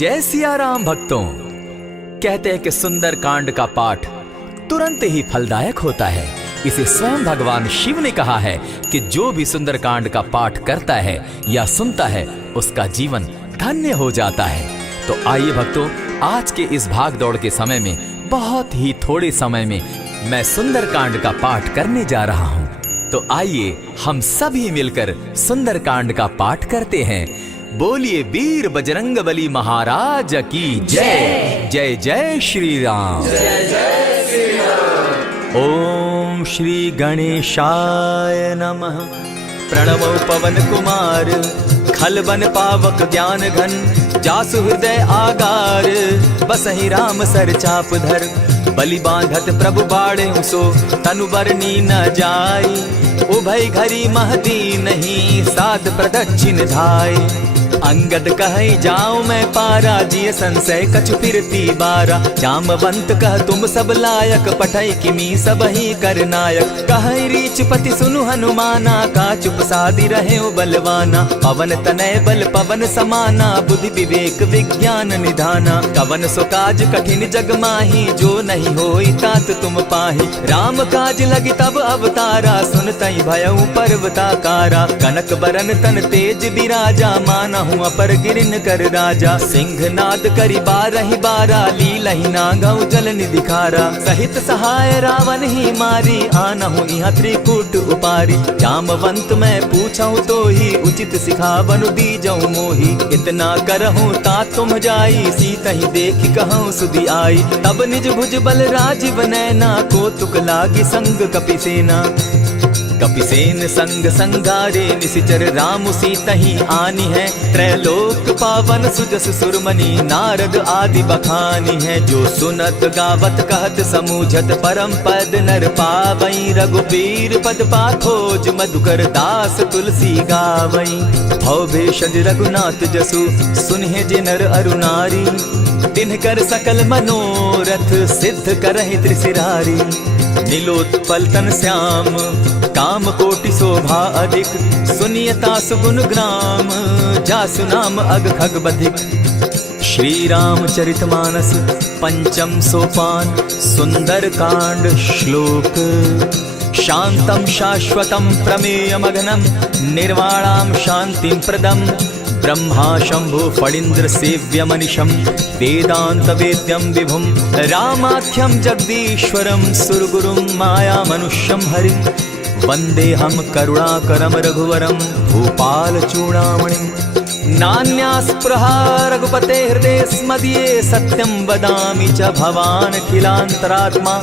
जय सिया राम भक्तों। कहते हैं कि सुंदर कांड का पाठ तुरंत ही फलदायक होता है। इसे स्वयं भगवान शिव ने कहा है कि जो भी सुंदर कांड का पाठ करता है या सुनता है उसका जीवन धन्य हो जाता है। तो आइए भक्तों, आज के इस भाग दौड़ के समय में बहुत ही थोड़े समय में मैं सुंदर कांड का पाठ करने जा रहा हूँ। तो आइए हम सभी मिलकर सुंदर कांड का पाठ करते हैं। बोलिए वीर बजरंगबली महाराज की जय। जय जय श्री राम। जय जय श्री राम। ओम श्री गणेशाय नमः। प्रणवो पवन कुमार खल बन पावक ज्ञान घन जासु हृदय आगार बसहि राम सर चाप धर बलि बांधत प्रभु बाढ़े सो तनु बरनी न जाई उभय घरी महदी नहीं साध प्रदक्षिण धाय अंगद कहे जाओ मैं पारा जिय संशय कछु फिरती बारा जामवंत कह तुम सब लायक पठै किमी सब ही कर नायक कहे रीच पति सुनु हनुमाना का चुप सादी रहे बलवाना पवन तनय बल पवन समाना बुद्धि विवेक विज्ञान निधाना कवन सो काज कठिन जग माही जो नहीं होई तात तुम पाही राम काज लगी तब अवतारा सुनतई भयउ पर्वताकारा कनक बरन तन तेज विराजा माना अपर गिरिन कर राजा सिंह नाद करी बारहि बारा लीलहि नागौ जल निधिखारा सहित सहाय रावण ही मारी आनहु इहाँ त्रिकूट उपारी जामवंत मैं पूछऊं तो ही उचित सिखावनु दीजऊ मोही इतना करहूं ता तुम जाई सीतहि देखि कहूं सुधि आई तब निज भुज बल राजीव नैना को तुक लागी संग कपिसेना कपिसेन संग संगारे निशिचर राम सीतहि आनी है त्रैलोक पावन सुजस सुरमणि नारद आदि बखानी है जो सुनत गावत कहत समूझत परम पद नर पावई रघुबीर पद पाखोज मधुकर दास तुलसी गावई भव भेषज रघुनाथ जसु सुनहि जे नर अरु नारी तिनकर सकल मनोरथ सिद्ध करहि त्रिशिरारी नीलोत्पल तन श्याम काम कोटि शोभा अधिक सुनियता सुगुण ग्राम जासु नाम अग खग बधिक। श्री रामचरितमानस पंचम सोपान सुंदर कांड श्लोक शांतम शाश्वतम प्रमेयमघनम निर्वाणाम शांतिं प्रदम ब्रह्मा शंभु फणीन्द्र सेव्य मनिशम वेदांत वेद्यम विभुम रामाख्यम जगदीश्वरम सुरगुरुम माया मनुष्यम हरिम वंदे हम करुणाकरम रघुवरम भूपाल चूड़ामणिम नान्यास्पृहा रघुपते हृदय स्मदीये सत्यं वदामि च भवान् खिलान्तरात्मा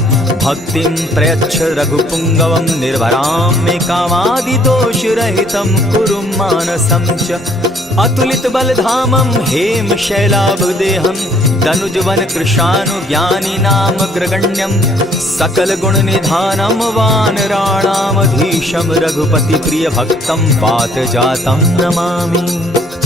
भक्तिं प्रयच्छ रघुपुंगवं निर्भरां मे कामादिदोषरहितं कुरु मानसं च अतुलित बलधामं हेम शैलाभदेहं तनुजवन कृशानु ज्ञानी नाम ग्रगण्यं सकल गुण निधानं वानराणामधीशं रघुपति प्रिय भक्तं पात जातं नमामि।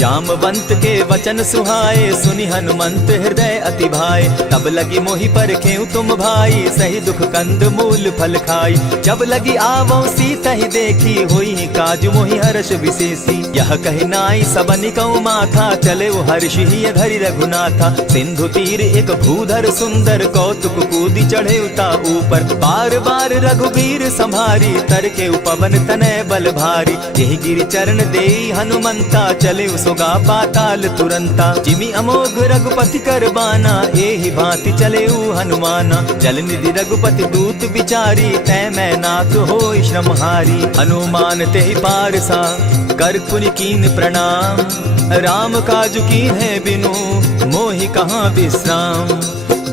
जामवंत के वचन सुहाए सुनि हनुमंत हृदय अति भाए तब लगी मोहि परखेउ तुम भाई सही दुख कंद मूल फल खाई जब लगी आवो सीतहि देखी होई काज मोहि हर्ष विशेषी यह कहि नाई सबनि कौ माथा चले हर्ष ही धरि रघुनाथा सिंधु तीर एक भूधर सुंदर कौतुक कूदी चढ़े उता ऊपर बार बार रघुबीर संभारी तर के पवन तनय बल भारी यही गिरि चरण देई हनुमंता चले सोगा पाताल तुरंता जिमि अमोघ रघुपति कर बाना एहि भांति चले हनुमाना जल निधि रघुपति दूत बिचारी तै मैं नाथ होई श्रमहारी हनुमान तेहि पारसा कर पुनि कीन प्रणाम राम काजु कीन है बिनु मोहि कहाँ विश्राम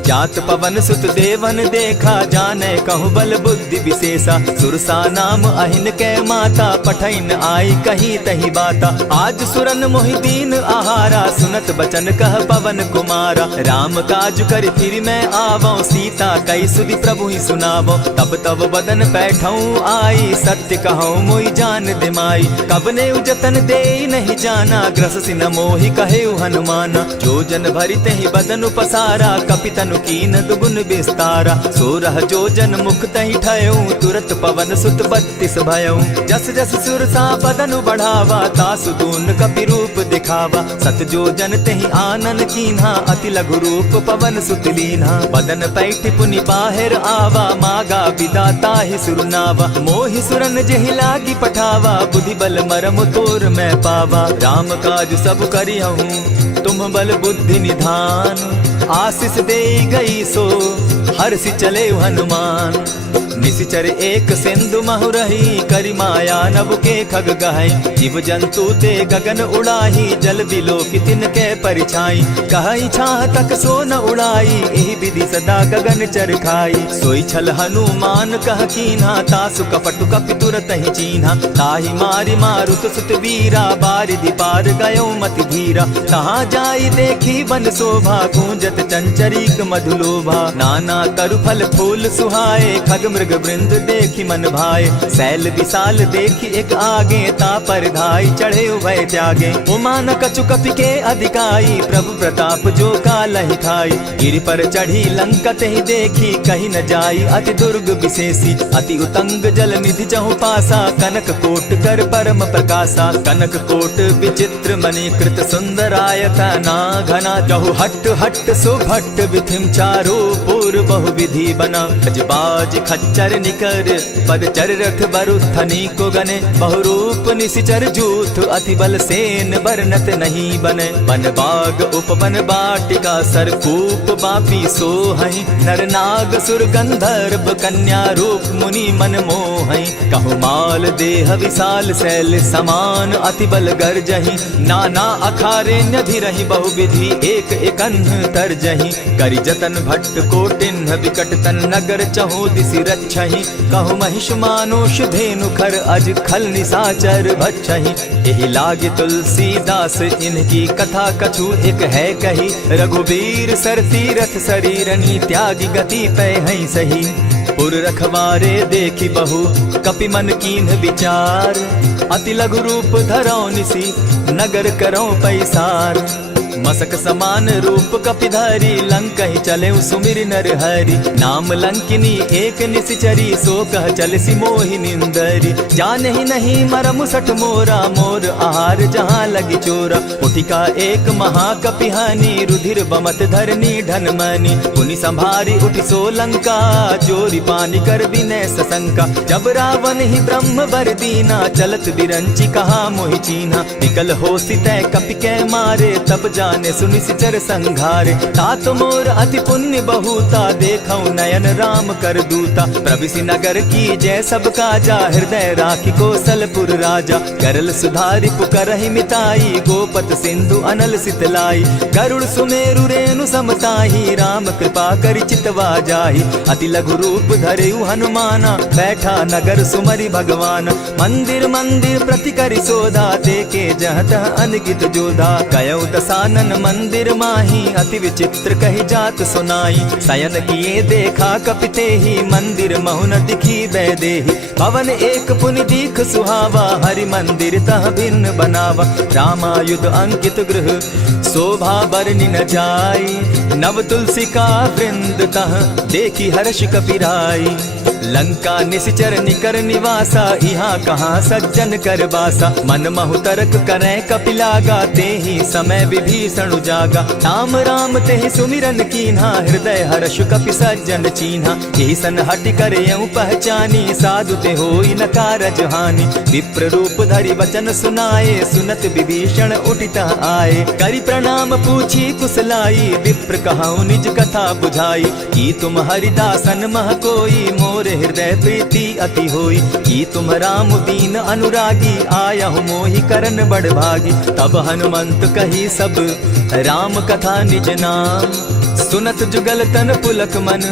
जात पवन सुत देवन देखा जाने कहु बल बुद्धि विशेषा सुरसा नाम अहिन कै माता पठैन आई कही तही बाता आज सुरन मोहि दीन आहारा सुनत बचन कह पवन कुमारा राम काज कर फिर मैं आवो सीता कई सुधि प्रभु ही सुनावो तब तब बदन बैठऊं आई सत्य कहूँ मोहि जान दिमाई कबने उजतन दे नहीं जाना ग्रस सिन मोहि कहे हनुमाना जो जन भरित ही बदन पसारा कपितनु कीन दुगुन विस्तारा सोरह जो जन मुख तहि ठयऊं तुरत पवन सुत 32 भयऊं जस जस सुरसा बदनु बढ़ावा तासु दून कपि रूप दिखावा देखावा। सत जो जन तेहि आनन कीन्हा, अति लघु रूप पवन सुत लीन्हा। बदन पैठ पुनि बाहिर आवा, मागा विदाता ही सुरनावा। मोहि सुरन जेहि लागी पठावा, बुद्धि बल मरम तोर मैं पावा। राम काज सब करिहूँ तुम बल बुद्धि निधान। आशीष दे गई सो हर्षि चले हनुमान। निशिचर एक सिंधु महु रही, करि माया नभ के खग गहई। जीव जंतु ते गगन उड़ाही, जल बिलो की तिनके परिछाई। कहई छाह तक सो न उड़ाई, एहि विधि सदा गगन चर खाई। सोई छल हनुमान कह कीन्हा, तासु कपटु कपि तुरत ही चीन्हा। ताहि मारि मारुत सुत वीरा, बारिधि पार गयो मति धीरा। तहाँ जाई देखी वन शोभा, गूंजत चंचरीक मधुलोभा। नाना तरु फल फूल सुहाए, खग मृग वृंद देखी मन भाए। सैल विशाल देखी एक आगे, तापर धाई चढ़े उभय त्यागे। उमान कछु कपि के अधिकाई, प्रभु प्रताप जो कालहि खाई। गिरि पर चढ़ी लंका तेहि देखी, कहीं न जाई अति दुर्ग विशेषी। अति उतंग जल निधि जहु पासा, कनक कोट कर परम प्रकाशा। कनक कोट विचित्र मणि कृत सुंदरायत ना घना। जहु हट हट सुभट विधिम चारो पूर्व बहु विधि बना। गजबाज खच्चर निकर पदचर रथ बरुथनी को गने। बहुरूप निशिचर जूथ अति बल सेन बरनत नहीं बने। वन बाग उपवन बाटिका सरकूप बापी सोहई। नर नाग सुर गंधर्व कन्या रूप मुनि मन मोहई। कहु माल देह विशाल शैल समान, अति बल गर्जहि। नाना अखारे न्यधिरहि बहुविधि, एक एकन्ह तरजहि। करि जतन भट्ट कोटिन्ह विकट तन नगर, चहु दिसि रक्षहि। कहु महिष मानुष धेनु खर, अज खल निशाचर भक्षहि। एहि लागे तुलसीदास इनकी कथा, कछु एक है कही। रघुबीर सर तीरथ शरीरनी, त्यागी गति पै हई सही। पुर रखवारे देखी बहु, कपि मन कीन्ह विचार। अति लघु रूप धरौ निसी, नगर करौ पैसार। मसक समान रूप कपिधारी, लंकहि चले सुमिर नर हरि। नाम लंकिनी एक निशिचरी, सो कह चल सी मोहि निंदरी। जानहि नहीं मरम सठ मोरा, मोर आहार जहाँ लगी चोरा। उठिका एक महाकपिहानी, रुधिर बमत धरनी ढन मनी। पुनि संभारी उठि सो लंका, चोरी पानी कर विनय सशंका। जब रावण ही ब्रह्म बर दीना, चलत बिरंची कहा मोहि चीन्हा। निकल हो सितै कपि कै मारे, तब जाने सुनि सिचर संघारे। तात मोर अति पुण्य बहुता, देखौ नयन राम कर दूता। प्रविशि नगर की जय सब काजा, हृदय राखी कौशलपुर राजा। करल सुधारि पुकरहि मिताई, गोपत सिंधु अनल सितलाई। गरुड़ सुमेरु रेणु समताही, राम कृपा करि चितवा जाहि। अति लघु रूप धरेउ हनुमाना, बैठा नगर सुमरि भगवान। मंदिर मंदिर प्रति करि सोधा, देखे जह तह अनगित जोधा। कयौ दसानन मंदिर माही, अति विचित्र कही जात सुनाई। शयन किए देखा कपिते ही, मंदिर महु न दिखी वैदेही। भवन एक पुनि दीख सुहावा, हरि मंदिर तह भिन्न बनावा। रामायुध अंकित गृह शोभा बरनि न जाई। नव तुलसी का वृंद तह देखी हर्ष कपिराई। लंका निशिचर निकर निवासा, यहाँ कहाँ सज्जन कर बासा। मन महु तर्क करै कपिलागा, तेहि समय विभीषण जागा। राम राम तेहि सुमिरन कीन्हा, हृदय हर्ष कपि सज्जन चीन्हा। एहि सन हटि करयउ पहचानी, साधु ते होई न कारज हानि। विप्र रूप धरि वचन सुनाए, सुनत विभीषण उठित आए। करि प्रणाम पूछी कुशलाई, विप्र कहौ निज कथा बुझाई। की तुम हरिदासन मह कोई, मोर हृदय प्रीति अति होई। की तुम राम दीन अनुरागी, आयहु मोहि करन बड़ भागी। तब हनुमंत कही सब राम कथा निज नाम, सुनत जुगल तन पुलक मन,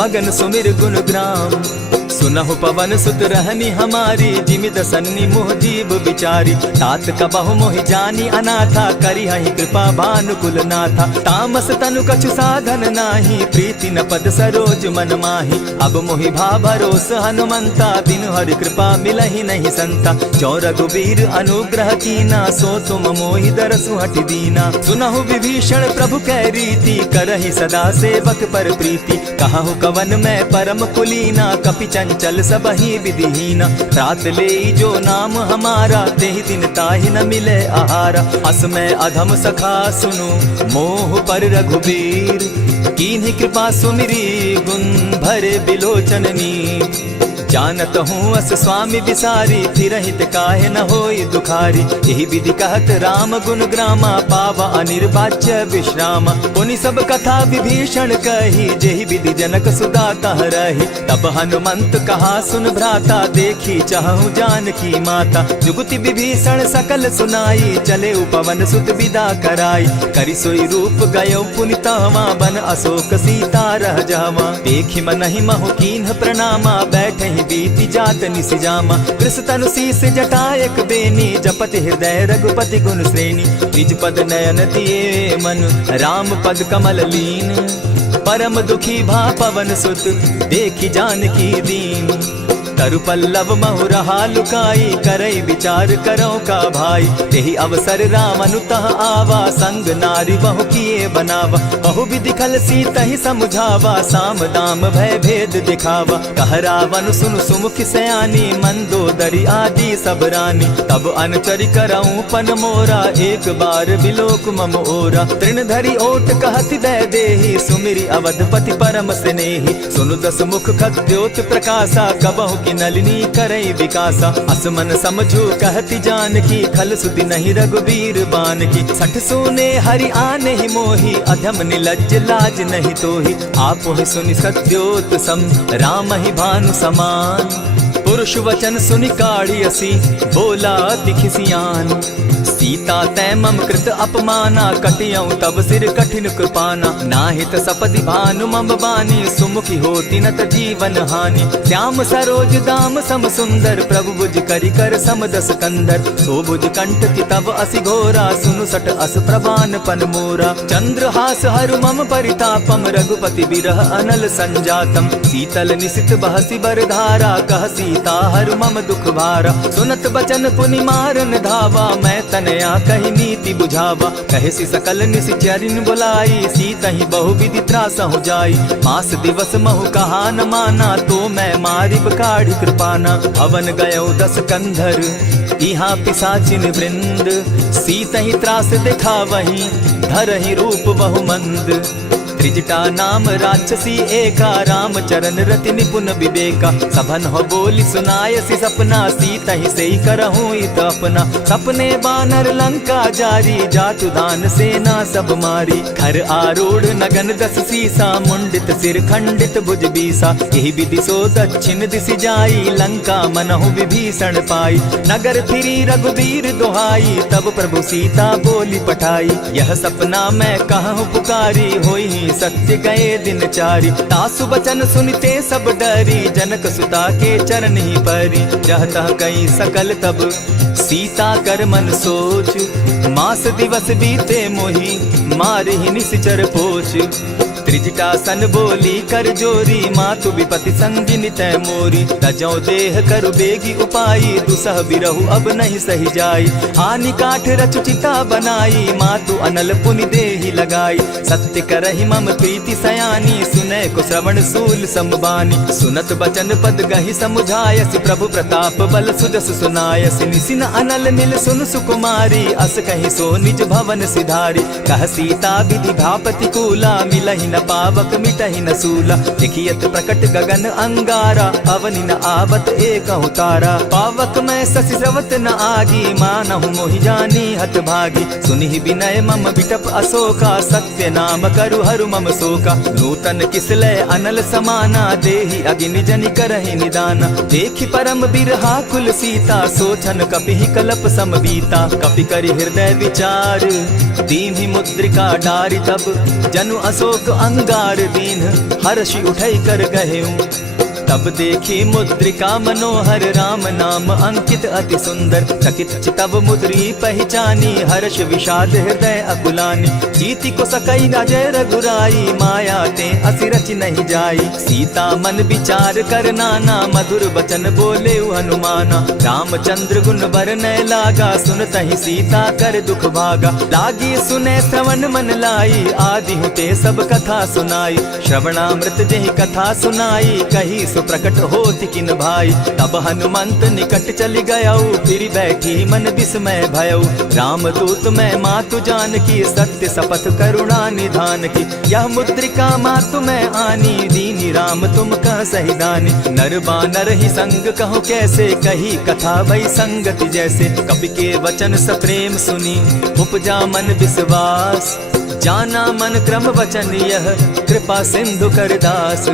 मगन सुमिर गुण ग्राम। सुनहु पवन सुत रहनी हमारी, जिमित सन्नि मोह जीव विचारी। तात कबहु मोहि जानी अनाथा, करी हहि कृपा भानुकुल नाथा। तामस तनु कछु साधन नाही, प्रीति न पद सरोज मन माही। अब मोहि भा भरोस हनुमंता, बिनु हरि कृपा मिलहि नहीं संता। जो रघुबीर अनुग्रह कीना, सो तुम मोहि दरसु हटि दीना। सुनहु विभीषण प्रभु कै रीति, करहि सदा सेवक पर प्रीति। कहु कवन मैं परम कुलीना, कपि चंचल सबहि विधिहीना। रात ले जो नाम हमारा, तेहि दिन ताहि न मिले आहारा। अस में अधम सखा सुनु, मोह पर रघुबीर। कीन्ही कृपा सुमिरी, गुण भरे बिलोचन नीर। जानत हूँ अस स्वामी विसारी, फिरहित काहे न होई दुखारी। यही विधि कहत राम गुण ग्रामा, पावा अनिर्वाच्य विश्रामा। पुनि सब कथा विभीषण कही, जेहि विधि जनक सुदा तह रही। तब हनुमंत कहा सुन भ्राता, देखी चाहूँ जानकी माता। जुगति विभीषण सकल सुनाई, चले पवन सुत विदा कराई। करि सोई रूप गयो पुनि तहवा, बन अशोक सीता रह जावा। देखि मनहि महु कीन्ह प्रणामा, बैठे बीती जात निसिजामा। कृष तनु शीस जटा एक बेनी, जपति हृदय रघुपति गुण श्रेणी। निज पद नयन दिए मन, राम पद कमल लीन। परम दुखी भा पवन सुत, देखी जानकी दीन। तरु पल्लव महु रहा लुकाई, करई विचार करो का भाई। तेहि अवसर राम अनुतः आवा, संग नारी बहु किए बनावा। बहु विधि खल सीतहि समुझावा, साम दाम भय भेद दिखावा। कह रावण सुन सुमुख सयानी, मंदोदरी आदि सब रानी। तब अनुचरि करऊं पन मोरा, एक बार बिलोक मम ओरा। तृण धरि ओट कहति दय देहि, सुमिरि अवधपति परम स्नेही। सुनु दस मुख खद्योत प्रकाशा, कबहु की नलिनी करई विकासा। असमन समझो कहती जानकी, खल सुधि नहीं रघुबीर बान की। सठ सोने हरि आने ही मोही, अधम निलज्ज लाज नहीं तोही। आप ही सुनि सत्योत सम, राम ही भानु समान। पुरुष वचन सुनि काढ़ी असी, बोला अति खिसियान। सीता तै मम कृत अपमाना, कटियऊं तब सिर कठिन कृपाना। नाहित सपदि भानु मम बानी, सुमुखी होती न त जीवन हानि। श्याम सरोज दाम सम सुंदर, प्रभु भुज करि कर सम दस कंधर। सो भुज कंठ की तब असि घोरा, सुनु सट अस प्रवान पन मोरा। चंद्रहास हरु मम परितापम, रघुपति बिरह अनल संजातम। शीतल निशित बहसी बरधारा, कह सीता हरु मम दुख भारा। सुनत बचन पुनि मारन धावा, मैं तनया कही नीति बुझावा। कहे सी सकल निशिचरिन बुलाई, सीतहि बहु विधि त्रास हो जाई। मास दिवस महु कहा न माना, तो मैं मारिब काढ़ी कृपाना। भवन गयो दस कंधर, इहाँ पिशाचिन वृंद। सीतहि त्रास देखा वहीं, धरहि रूप बहु मंद। त्रिजटा नाम राक्षसी एका, राम चरण रति निपुण विवेका। सभन हो बोली सुनायसी सपना, सीतहि सेई करहूँ इत अपना। सपने बानर लंका जारी, जातु दान सेना सब मारी। खर आरूढ़ नगन दस सीसा, मुंडित सिर खंडित भुज बीसा। यही विधि सो दक्षिण दिशि जाई, लंका मनहु विभीषण पाई। नगर फिरी रघुबीर दुहाई, तब प्रभु सीता बोली पठाई। यह सपना मैं कहूँ पुकारी, होई सत्य गए दिन चारी। तासु बचन सुनते सब डरी, जनक सुता के चरण ही परी। रहता कई सकल तब, सीता कर मन सोच। मास दिवस बीते मोही, मारे ही निश्चर पोच। त्रिजटा सन बोली कर जोरी, मातु विपति संगिनी तै मोरी। तजौ देह करु बेगी उपाई, दुसह बिरहु अब नहीं सही जाई। हानि काठ रचु चिता बनाई, मातु अनल पुनि देहि लगाई। सत्य करहि मम प्रीति सयानी, सुनै को श्रवण सूल समबानी। सुनत बचन पद गहि समुझायसि, प्रभु प्रताप बल सुजस सुनायसि। निसिन अनल नील सुन सुकुमारी, अस कहि सो निज भवन सिधारी। कह सीता विधि भापति कूला, मिलहि न पावक मिटहि न सूला। देखियत प्रकट गगन अंगारा, अवनि न आवत एक तारा। पावक मैं शशि स्रवत न आगी, मानहु मोहि जानी हत भागी। सुनि विनय मम बिटप अशोका, सत्य नाम करु हरु मम शोका। नूतन किसलय अनल समाना, देहि अगिनि जनि करहि निदाना। देखि परम बिरहा कुल सीता, सोचन कपिहि कलप सम बीता। कपि करि हृदय विचार, दीन्हि मुद्रिका डारि। तब जनु अशोक अंगार दीन, हर्षि उठई कर गहेऊं। तब देखी मुद्रिका मनोहर, राम नाम अंकित अति सुंदर। चकित चितव मुद्री पहचानी, हर्ष विषाद हृदय अकुलानी। जीति को सकई अजय रघुराई, माया ते असि रचि नहीं जाई। सीता मन विचार कर नाना, मधुर बचन बोले हनुमाना। रामचंद्र गुण बरनय लागा, सुनतहि सीता कर दुख भागा। लागी सुने श्रवण मन लाई, आदि हुते सब कथा सुनाई। श्रवणामृत जेहि कथा सुनाई, कही सो प्रकट होति किन भाई। तब हनुमंत निकट चली गयऊ, फिर बैठी मन विस्मय भयऊ। राम दूत मैं मातु जान की, सत्य शपथ करुणा निधान की। यह मुद्रिका मातु मैं आनी, दीनी राम तुम कह सही दानी। नर बानर ही संग कहो कैसे, कही कथा भई संगति जैसे। कपि के वचन सप्रेम सुनी, उपजा मन विश्वास। जाना मन क्रम वचन यह, कृपा सिंधु कर दास।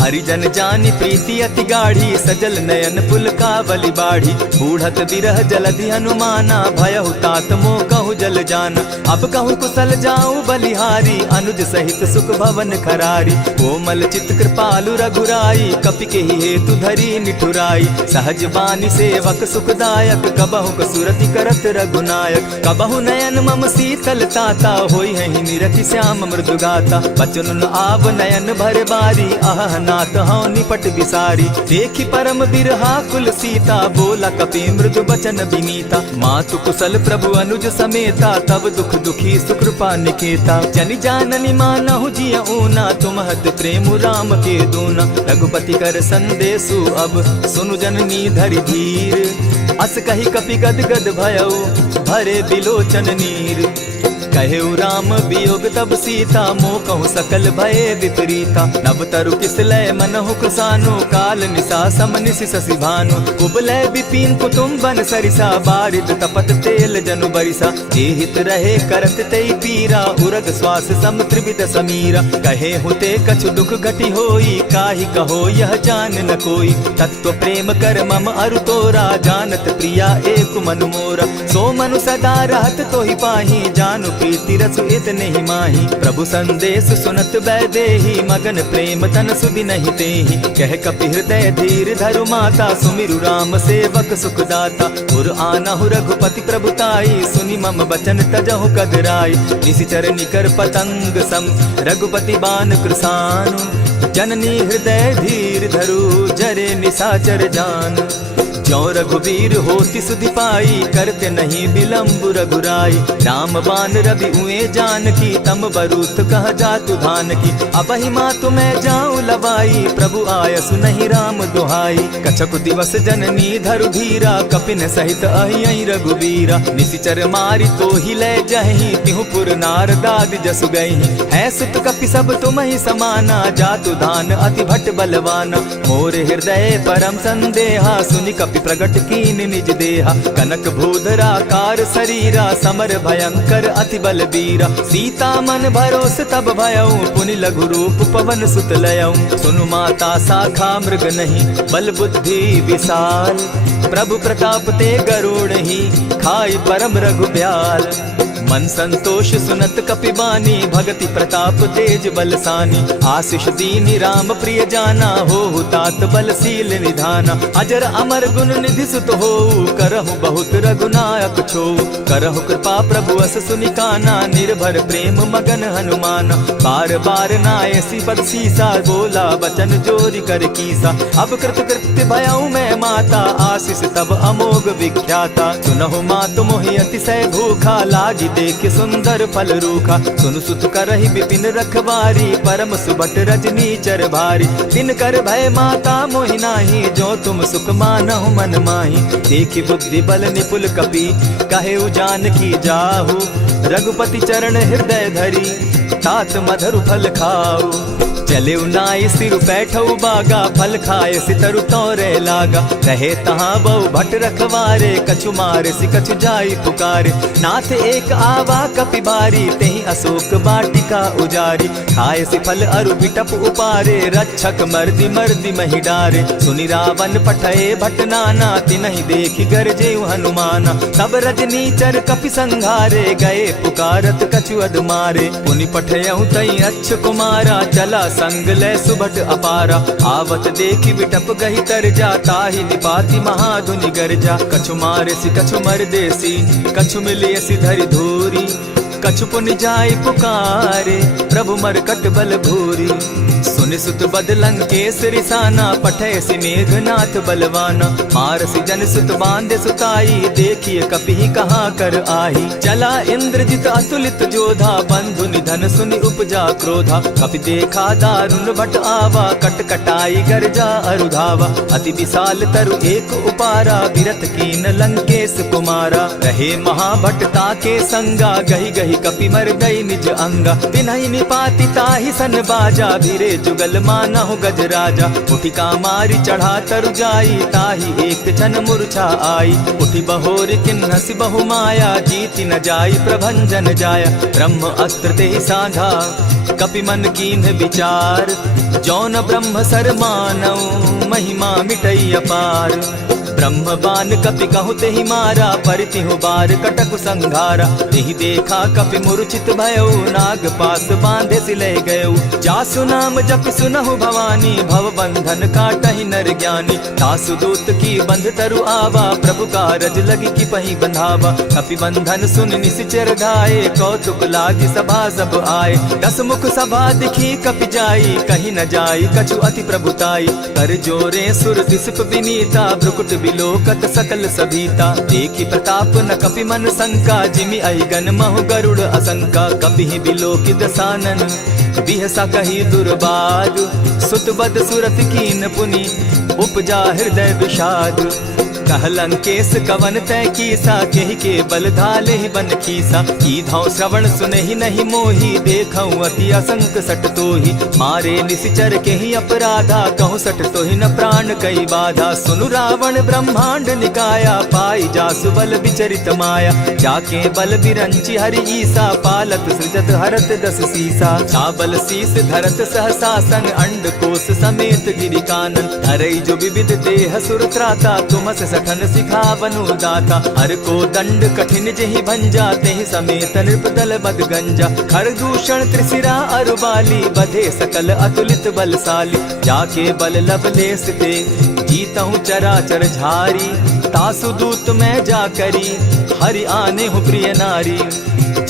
हरिजन जानी प्रीति अति गाढ़ी, सजल नयन पुलकावली बाढ़ी। बूढ़त बिरह जलधि हनुमाना, भयहु तात मोह कहु जल जाना। अब कहु कुशल जाऊं बलिहारी, अनुज सहित सुख भवन खरारी। कोमल चित कृपालु रघुराई, कपि के ही हेतु धरी निठुराई। सहज बानी सेवक सुखदायक, कबहु कसुरति करत रघुनायक। कबहु नयन मम शीतल ताता, होई है निरखि श्याम मृदु गाता। बचन आव नयन भर बारी, आह नाथ हौ निपट बिसारी। देखी परम बिरहा कुल सीता, बोला कपि मृदु बचन विनीता। मातु कुशल प्रभु अनुज समेता, तब दुख दुखी सुकृपा निकेता। जनि जाननी मानहु जिय ऊना, तुम हत प्रेम राम के दूना। रघुपति कर संदेशु अब, सुनु जननी धरि धीर। अस कही कपि गद गद भयऊ, भरे बिलोचन नीर। कहेउ राम वियोग तब सीता, मोह कहूँ सकल भये विपरीता। नव तरु किसलय मनहु कृसानु, काल निशा सम निशि शशि भानु। कुबलय विपिन कुटुम्बन सरिसा, बारिद तपत तेल जनु बरिसा। जे हित रहे करत तेई पीरा, उरग श्वास सम त्रिविध समीरा। कहे हुते कछु दुख घटी होई, काहि कहो यह जान न कोई। तत्व प्रेम कर मम अरु तोरा, जानत प्रिया एक मनु मोरा। सो मनु सदा रहत तोहि पाही, जानु प्रीति रसु इतने ही माही। प्रभु संदेश सुनत बैदेही, मगन प्रेम तन सुधि नहीं तेहि। कह कपि हृदय धीर धरु माता, सुमिरु राम सेवक सुखदाता। उर आनहु रघुपति प्रभुताई, सुनि मम बचन तजहु कदराई। निशिचर निकर पतंग सम, रघुपति बान कृसानु। जननी हृदय धीर धरु, जरे निशाचर जान। ज्यों रघुवीर होति सुधि पाई, करते नहीं विलम्ब रघुराई। राम बान रवि उए जानकी, तम बरूत कह जातु धान की। अबहि मातु मैं जाऊं लवाई, प्रभु आयसु नहीं राम दुहाई। कछक दिवस जननी धरु धीरा, कपिन सहित अहि रघुवीरा। निशिचर मारि तो ही ले जहि, तिहु पुर नार दाद जसु गहि। है सुत कपि सब तुम ही समाना, जातु धान अति भट बलवाना। मोर हृदय परम संदेहा, सुनि कपि प्रगट कीन निज देहा। कनक भूधराकार शरीरा, समर भयंकर अति बलबीरा। सीता मन भरोस तब भयऊ, पुनि लघु रूप पवन सुत लयऊ। सुनु माता शाखा मृग नहीं, बल बुद्धि विशाल। प्रभु प्रताप ते गरुड़ ही, खाई परम रघुब्याल। मन संतोष सुनत कपिबानी, भगति प्रताप तेज बलसानी। आशीष दीनी राम प्रिय जाना, हो तात बलशील निधाना। अजर अमर गुण निधि सुत हो, करहु बहुत रघुनायक छो। करहु कृपा प्रभु अस सुनिकाना, निर्भर प्रेम मगन हनुमाना। बार बार नायसी पद सीसा, बोला बचन जोरी कर कीसा। अब कृत कृत्य भयऊ मैं माता, आशीष तब अमोघ विख्याता। सुनहु मातु मोहि अतिशय भूखा, लागी देख सुंदर फल रूखा। सुन सुत करहि विपिन रखवारी, परम सुबट रजनी चर भारी। दिन कर भय माता मोहि नाही, जो तुम सुख मानहु मन माही। देखि बुद्धि बल निपुल कपि, कहेउ जानकी जाहु। रघुपति चरण हृदय धरी, तात मधुर फल खाऊ। चले नाई सिर बैठऊ बागा, फल खाए सितरु तोरे लागा। रहे तहाँ बहु भट रखवारे, कछु मारे सि कछु जाई पुकारे। नाथ एक आवा कपि बारी, तेहि अशोक बाटिका उजारी। खाए सि फल अरु बिटप उपारे, रक्षक मर्दि मर्दि महि डारे। सुनि रावण पठये भट नाना, तिनहि देखि गरजे हनुमाना। सब रजनीचर कपि संघारे, गए पुकारत कछु अधमारे। पुनि पठयहु तई अच्छ कुमारा, चला संग ले सुभट अपारा। आवत देखि बिटप गहि तर जा, ताहि निपाति महाधुनि गर्जा। कछु मारे सि कछु मर देसी, कछु मिलिय सि धरि धूरी। कछु पुनि जाय पुकारे, प्रभु मरकट बल भूरी। सुनि सुत बद लंकेश रिसाना, पठै सि मेघनाथ बलवाना। मारसि जन सुत बांधे सुताई, देखिए कपि कहाँ कर आही। चला इंद्रजित अतुलित जोधा, बंधु निधन सुनि उपजा क्रोधा। कपि देखा दारुण भट आवा, कट कटाई गर्जा अरुधावा। अति विशाल तरु एक उपारा, बिरथ कीन लंकेश कुमारा। रहे महाभट ताके संगा, गही गही कपि मर गई निज अंगा। तिन्हि निपाति ताहि सन बाजा, भिरे जुगल मानहु गज राजा। उठि कामारी चढ़ा तरु जाई, ताहि एक क्षण मूर्छा आई। उठि बहोर किन्हसि बहु माया, जीति न जाई प्रभंजन जाया। ब्रह्म अस्त्र तेहि साधा, कपि मन कीन्ह विचार। जौन ब्रह्म सर मानौ, महिमा मिटई अपार। ब्रह्म बान कपि कहु तेहि मारा, परितिहु बार कटकु संघारा। तेहि देखा कपि मूर्छित भयउ, नाग पास बांधे सिले गयउ। जासु नाम जपि सुनहु भवानी, भव बंधन काटहि नर ज्ञानी। तासु दूत की बंध तरु आवा, प्रभु कारज लगी कि पहि बंधावा। कपि बंधन सुन निसिचर धाये, कौतुक लागी सभा सब आए। दस मुख सभा दिखी कपि जाई, कहीं न जाई कछु अति प्रभुताई। कर जोरे सुर दिसप विनीता, भ्रुकुट बिलोकत सकल सभीता। देखी प्रताप न कपि मन शंका, जिमि अहिगन महु गरुड़ असंका। कपि बिलोकि दसानन, बिहसा कही दुर्बाद। सुत बद सुरत कीन पुनि, उपजा हृदय विषाद। कह लंकेश कवन तय कीसा, केहि के बल धाले ही बन खीसा। कीधौ श्रवण सुनहि नहीं मोही, देखऊं अति असंक सट तोही। मारे निसिचर केहि अपराधा, कहूँ सट तोहि न प्राण कई बाधा। सुनु रावण ब्रह्मांड निकाया, पाई जासु बल विचरित माया। जाके बल बिरंची हरि ईसा, पालत सृजत हरत दस सीसा। चावल शीस धरत सहसासन, अंड कोश समेत गिरि कानन। धरई जो विविध देह सुर त्राता, तुमस सठन सिखावनु दाता। हर को दंड कठिन जेहि भंजा, तेहि समेत नृपदल बद गंजा। खरदूषण त्रिशिरा अरुबाली, बधे सकल अतुलित बलशाली। जाके बल लवलेस ते, जीतहु चराचर झारी। तासु दूत मैं जा करी, हरि आने हूँ प्रिय नारी।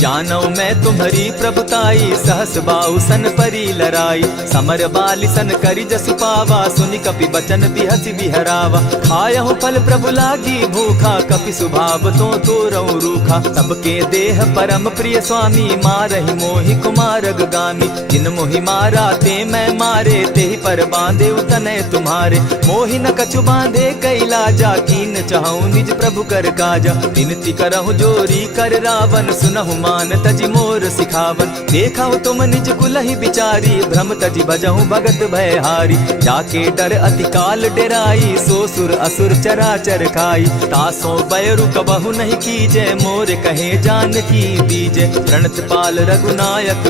जानौ मैं तुम्हारी प्रभुताई, सहस बाहु सन परी लराई। समर बाली सन करी जसु पावा, सुनि कपि बचन बिहसि बिहरावा। खायहु फल प्रभु लागी भूखा, कपि सुभाव तो तोरऊ रूखा। सबके देह परम प्रिय स्वामी, मारहि मोहि कुमारग गामी। जिन मोहि मारा ते मैं मारे, तेहि पर बांधे उतने तुम्हारे। मोहि न कछु बांधे कैलाजा, कीन चाहूं निज प्रभु कर काजा। विनती करहु जोरी कर रावण, सुनहु मान तजि मोर सिखावन। देखा तुम निज कुलहि बिचारी, भ्रम तजि भजहु भगत भयहारी। जाके डर अति काल डेराई, सो सुर असुर चराचर खाई। तासो बैरु कबहु नहीं कीजे, मोर कहे जानकी दीजे। प्रणत पाल रघुनायक,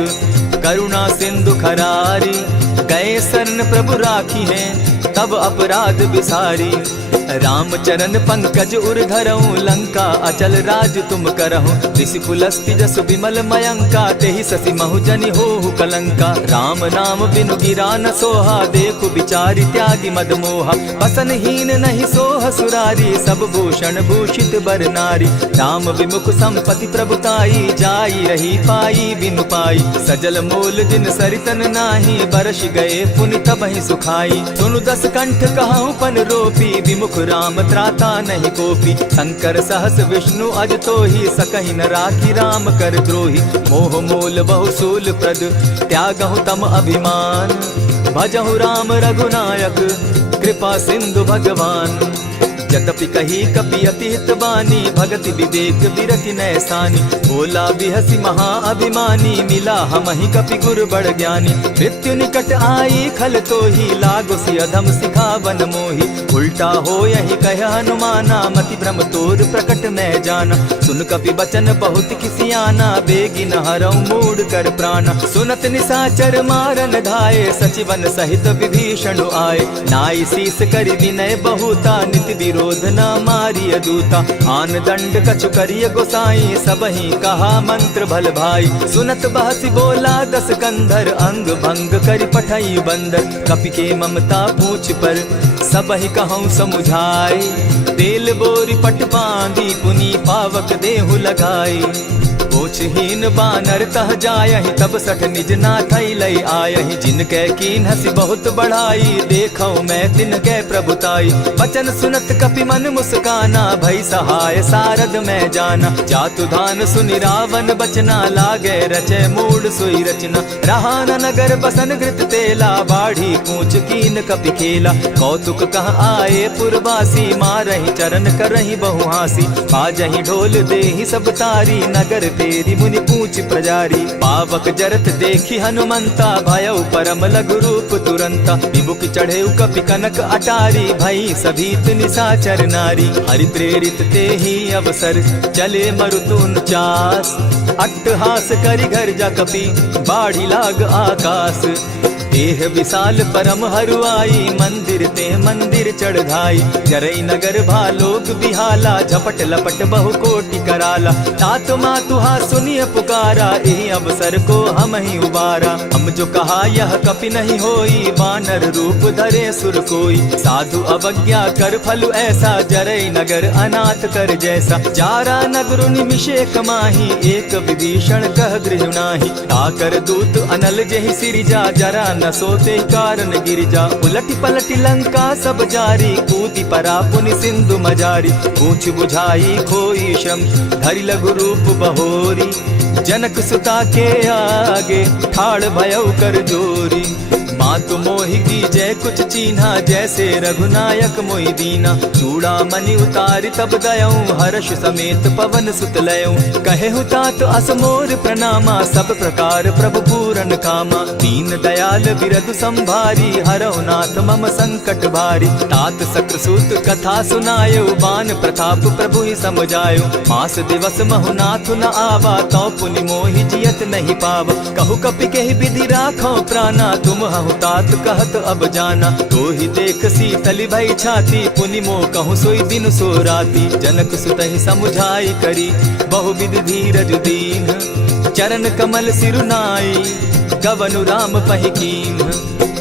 करुणा सिंधु खरारी। गए शरण प्रभु राखी हैं, तब अपराध बिसारी। रामचरण पंकज उर धरऊं, लंका अचल राज तुम करहूं। ऋषि पुलस्ति जस विमल मयंका, तेहि ससि महु जनि होहु कलंका। राम नाम बिनु गिरा न सोहा, देखु बिचारी त्यागी मद मोहा। बसन हीन नहीं सोह सुरारी, सब भूषण भूषित बर नारी। राम विमुख संपति प्रभुताई, जाई रही पाई बिनु पाई। सजल मोल जिन सरितन नाही, बरस गए पुनि तबहि सुखाई। सुनु दस कंठ कहूँ पन रोपी, विमुख राम त्राता नहीं कोपी। शंकर सहस विष्णु अज तोहि, सकहि न राखी राम कर द्रोही। मोह मोल बहु सूल प्रद, त्यागहु तम अभिमान। भजहु राम रघुनायक, कृपा सिंधु भगवान। यद्यपि कही कपि अति हित बानी, भगति विवेक विरति नैसानी। बोला बिहसी महा अभिमानी, मिला हमहि कपि गुर बड़ ज्ञानी। मृत्यु निकट आई खल तोहि, लागो सि अधम सिखावन मोहि। उल्टा हो यही कह हनुमाना, मति भ्रम तोर प्रकट मैं जाना। सुन कपि बचन बहुत किसियाना, बेगी न हरऊ मूड कर प्राणा। सुनत निसाचर मारन धाये, सचिवन सहित विभीषण आए। नाई शीस करि विनय बहुता, नित विरोध न मारिय दूता। आन दंड कछु करिय गोसाई, सबहि कहा मंत्र भल भाई। सुनत बहसी बोला दस कंधर, अंग भंग करि पठई बंदर। कपि के ममता पूछ पर, सबहि कहूँ समुझाई। तेल बोरी पट बांधी, पुनि पावक देहु लगाई। पूछहीन बानर तह जायहि, तब सठ निज नाथ लई आयहि। जिनके कीन हसी बहुत बढ़ाई, देखौ मैं तिनके प्रभुताई। बचन सुनत कपि मन मुस्काना, भई सहाय सारद मैं जाना। जातु धान सुनि रावण बचना, लागे रचे मूड सोई रचना। रहा न नगर बसन घृत तेला, बाढ़ी पूछ कीन कपि खेला। कौतुक कह आए पुरवासी, मारहि चरण करहि बहु हासी। बाजहि ढोल देहि सब तारी, नगर तेरी मुनि पूछ प्रजारी। पावक जरत देखी हनुमंता, भयउ परम लघु रूप तुरंता। विमुख चढ़े कपि कनक अटारी, भई सभीत निशाचर नारी। हरि प्रेरित ते ही अवसर, चले मरुतुन चास। अट्टहास करि घर जा कपि, बाढ़ी लाग आकाश। देह विशाल परम हरुआई, मंदिर ते मंदिर चढ़ाई। जरई नगर भालोक बिहाला, झपट लपट बहु कोटि कराला। तात मातुहा सुनिय पुकारा, यही अवसर को हम ही उबारा। हम जो कहा यह कपि नहीं होई, वानर रूप धरे सुर कोई। साधु अवज्ञा कर फल ऐसा, जरई नगर अनाथ कर जैसा। जारा नगर निमिषे कमाही, एक विभीषण कह गृह नाही। ताकर दूत अनल जेहि सिरिजा, जरा न सोते कारण गिरिजा। उलटी पलटी लंका सब जारी, कूदी परा पुनि सिंधु मजारी। पूछ बुझाई खोई श्रम, धरि लघु रूप बहोरी। जनक सुता के आगे, ठाड़ भयउ कर जोरी। मातु मोहि की जय कुछ चीन्हा, जैसे रघुनायक मोहि दीना। चूड़ा मणि उतारि तब दयऊं, हर्ष समेत पवन सुत लयऊं। कहे हुतात असमोर प्रणामा, सब प्रकार प्रभु पूरन कामा। दीन दयाल बिरधु संभारी, हरहु नाथ मम संकट भारी। तात सक्रसूत कथा सुनायो, बान प्रताप प्रभु ही समझायो। मास दिवस महु नाथ न आवा, तौ पुनि मोहि जियत नहीं पावा। कहु कपि केहि विधि राखो प्राणा, तुम हहु तात कहत अब जाना। तो ही देख शीतली भई छाती, पुनि मो कहूँ सोई दिन सो राती। जनक सुतहि समुझाई करी, बहु विधि धीरज दीन। चरण कमल सिरुनाई, गवनु राम पहि कीन्ह।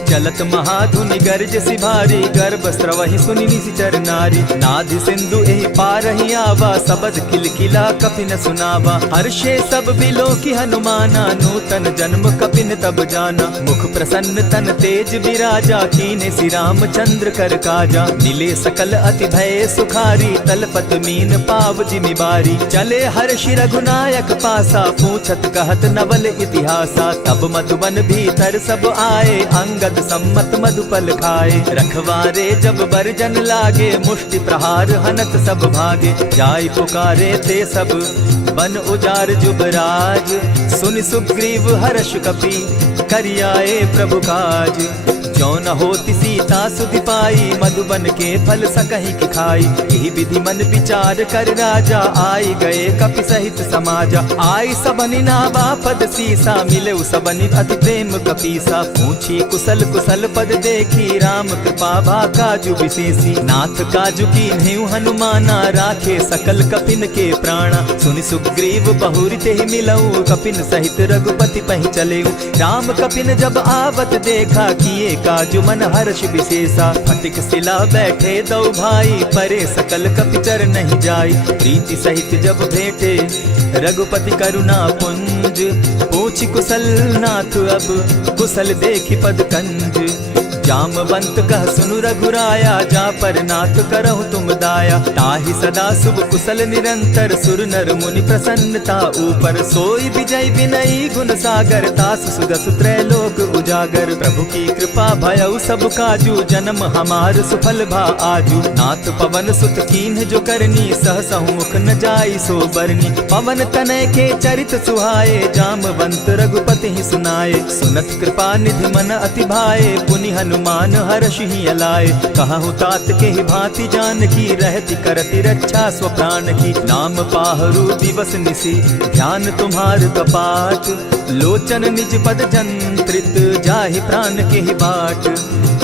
चलत महाधुनि गर्ज सिभारी, गर्भ स्रवहि सुनि निशिचर नारी। नाधि सिंधु एहि पारहि आवा, सबद किलकिला कपि न सुनावा। हर्षे सब बिलो की हनुमाना, नूतन जन्म कपिन तब जाना। मुख प्रसन्न तन तेज विराजा, कीने श्री रामचंद्र कर काजा। मिले सकल अति भय सुखारी, तलपत मीन पाव जिमि बारी। चले हर्षि रघुनायक पासा, पूछत कहत नवल इतिहासा। तब मधुबन भीतर सब आए, अंगद सम्मत मधुपल खाए। रखवारे जब बरजन लागे, मुष्टि प्रहार हनत सब भागे। जाय पुकारे ते सब, बन उजार जुबराज। सुनि सुग्रीव हर्ष कपि, करियाए प्रभु काज। जो न होती सीता सुधि पाई, मधुबन के फल सकहि की खाई। यही विधि मन विचार कर राजा, आई गए कपि सहित समाजा। आई सबनि नावा पद सीसा, मिले सबनि अति प्रेम कपीसा। पूछी कुशल कुशल पद देखी, राम कृपा भा काजु विशेषी। नाथ काजु कीन्हु हनुमाना, राखे सकल कपिन के प्राणा। सुनि सुग्रीव बहुरि तेहि मिलऊ, कपिन सहित रघुपति पहि चलेऊ। राम कपिन जब आवत देखा, किए काजु मन हर्ष विशेषा। फटिक सिला बैठे दो भाई, परे सकल कपिचर नहीं जाई। प्रीति सहित जब भेटे, रघुपति करुणा पुंज। पूछि कुशल नाथ अब, कुशल देखि पद कंज। जामवंत कह सुनु रघुराया, जा पर नाथ करहु तुम दाया। ताहि सदा शुभ कुशल निरंतर, सुर नर मुनि प्रसन्नता ऊपर। सोई विजय विनयी गुण सागर, तास सुदस त्रैलोक उजागर। प्रभु की कृपा भयउ सब काजू, जन्म हमार सुफल भा आजू। नाथ पवन सुत कीन्ह जो करनी, सहसहु मुख न जाई सो बरनी। पवन तनय के चरित सुहाए, जामवंत रघुपति ही सुनाए। सुनत कृपा निधि मन अति भाए, पुनि हनुमान हर्ष ही अलाए। कहूँ तात के ही भांति जान की, रहती करती रक्षा स्व प्राण की। नाम पाहरु दिवस निसी, ध्यान तुम्हार कपाट। लोचन निज पद जंत्रित, जाहि प्राण के ही बाट।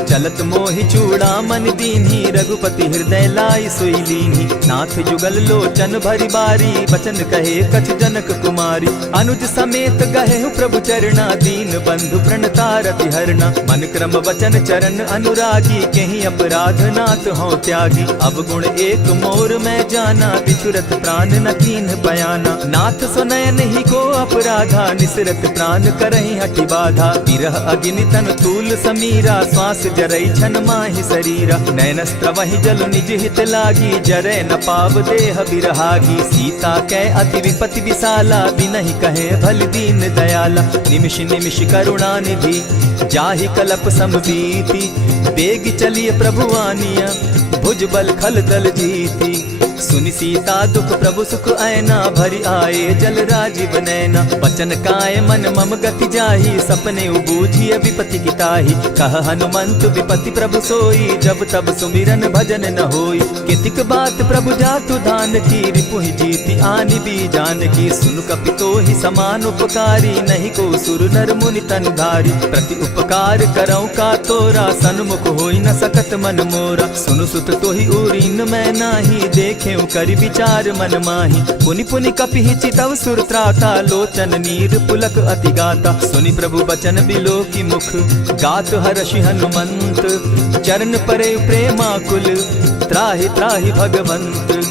चलत मोहि चूड़ामन दीन्ही, रघुपति हृदय लाई सोई लीन्ही। नाथ जुगल लोचन भरी बारी, बचन कहे कछ जनक कुमारी। अनुज समेत गहे प्रभु चरणा, दीन बंधु प्रणतारति हरना। मन क्रम वचन चरण अनुरागी, कहीं अपराध नाथ हो त्यागी। अब गुण एक मोर में जाना, बिछुरत प्राण न कीन बयाना। नाथ सुनयन ही को अपराधा, निसरत प्राण करहि हठि बाधा। विरह अग्नि तन तूल समीरा, श्वास जरई छन माहि शरीरा। नैनस्त्र वही जल निज हित लागी, जरै न पाव देह बिरहागी। सीता कै अति विपति विशाला, बिनहि कहे भल दीन दयाला। निमिष निमिष करुणा निधि, जाहि कलप समबीति। बेग चलिए प्रभु आनिया, भुज बल खल दल जीती। सुनि सीता दुख प्रभु सुख ऐना, भरि आए जल राजीव नैना। बचन काय मन मम गति जाहि, सपने बूझिय विपति की ताहि। कह हनुमंत विपति प्रभु सोई, जब तब सुमिरन भजन न होई। कितिक बात प्रभु जातु धान की, रिपुहि जीति आनि भी जान की। सुन कपितोहि समान उपकारी, नहीं को सुर नर मुनि तन धारी। प्रति उपकार करऊँ का तोरा, सन्मुख होई न सकत मन मोरा। सुनु सुत तोहि उरीन मैं नाही, देखे करि विचार मन माही। पुनि पुनि कपिहि चितव सुर त्राता, लोचन नीर पुलक अति गाता। सुनि प्रभु बचन बिलो की मुख, गात हर्षि हनुमंत। चरण परे प्रेमाकुल, त्राहि त्राहि भगवंत।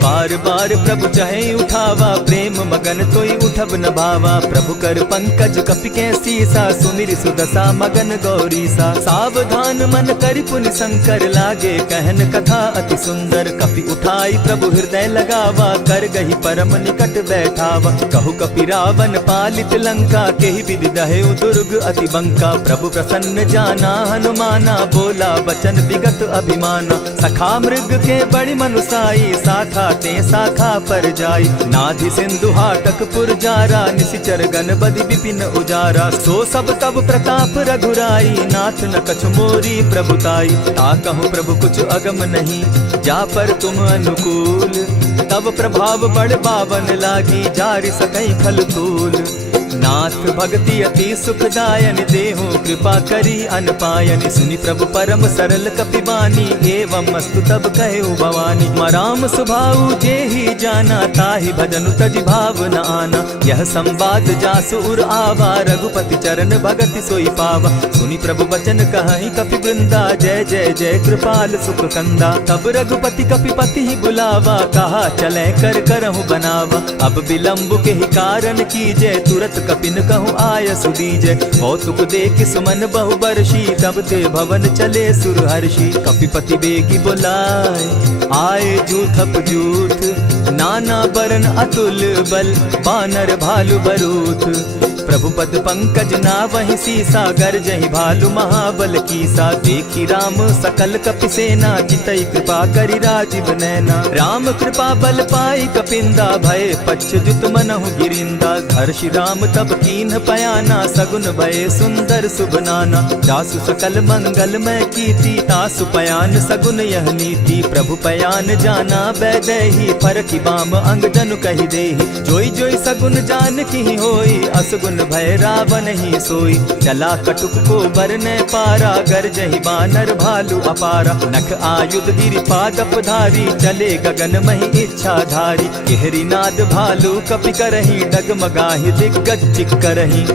बार बार प्रभु चाहे उठावा, प्रेम मगन तोई उठब न भावा। प्रभु कर पंकज कपि के सीसा, सुमिर सुदशा मगन गौरीसा। सावधान मन करि पुनि शंकर, लागे कहन कथा अति सुंदर। कपि उठाई प्रभु हृदय लगावा, कर गही परम निकट बैठावा। कहु कपि रावण पालित लंका, केहि विधि दहेउ दुर्ग अति बंका। प्रभु प्रसन्न जाना हनुमाना, बोला बचन विगत अभिमाना। सखा मृग के बड़ि मनुसाई, साखा ते शाखा पर जाई। नाधि सिंधु हाटक पुर जारा, निशिचर गण बदि विपिन उजारा। सो सब तब प्रताप रघुराई, नाथ न कछु मोरी प्रभुताई। ताकहु प्रभु कुछ अगम नहीं, जा पर तुम अनुकूल। तब प्रभाव बड़ पावन लागी, जारि सकई फल फूल। नाथ भक्ति अति सुखदायन, देहु कृपा करी अनपायनि। सुनि प्रभु परम सरल कपिबानी, एवं मस्तु तब कहु भवानी। मराम सुभाऊ जेहि जाना, ताहि भजनु तजि भाव न आना। यह संवाद जासु उर आवा, रघुपति चरण भगति सोई पावा। सुनि प्रभु बचन कहि कपि वृंदा, जय जय जय कृपाल सुख कंदा। तब रघुपति कपिपति ही बुलावा, कहा चले कर करहु बनावा। अब विलंब के ही कारण कीजय, तुरत कपिन कहूँ आय सुदीजय। कौतुक देख सुमन बहु बरसी, तब ते भवन चले सुर हर्षि। कपिपति बेगी बुलाए, आए जूथप जूथ। नाना बरन अतुल बल, बानर भालु बरूथ। प्रभु पद पंकज ना वही सीसा, गर्जहि भालु महाबल कीसा। देखी राम सकल कपि सेना, जितई कृपा करि राजीव नैना। राम कृपा बल पाई कपिंदा, भय पच्युत मनहु गिरिंदा। हर्षि राम तब कीन्ह पयाना, सगुन भय सुंदर शुभ नाना। जासु सकल मंगल में कीर्ति, तासु पयान सगुन यह नीति। प्रभु पयान जाना बैदेही, फरकि बाम अंग जनु कहि देहि। जोई जोई सगुन जान की होई, असगुन भय रावण ही सोई। चला कटुक को बरने पारा, गरजहि बानर भालु अपारा। नख आयुध गिरि पादप धारी, चले गगन महि इच्छा धारी। केहरी नाद भालु कपि करहि, डगमगाहि दिग्गज चिक्करहि।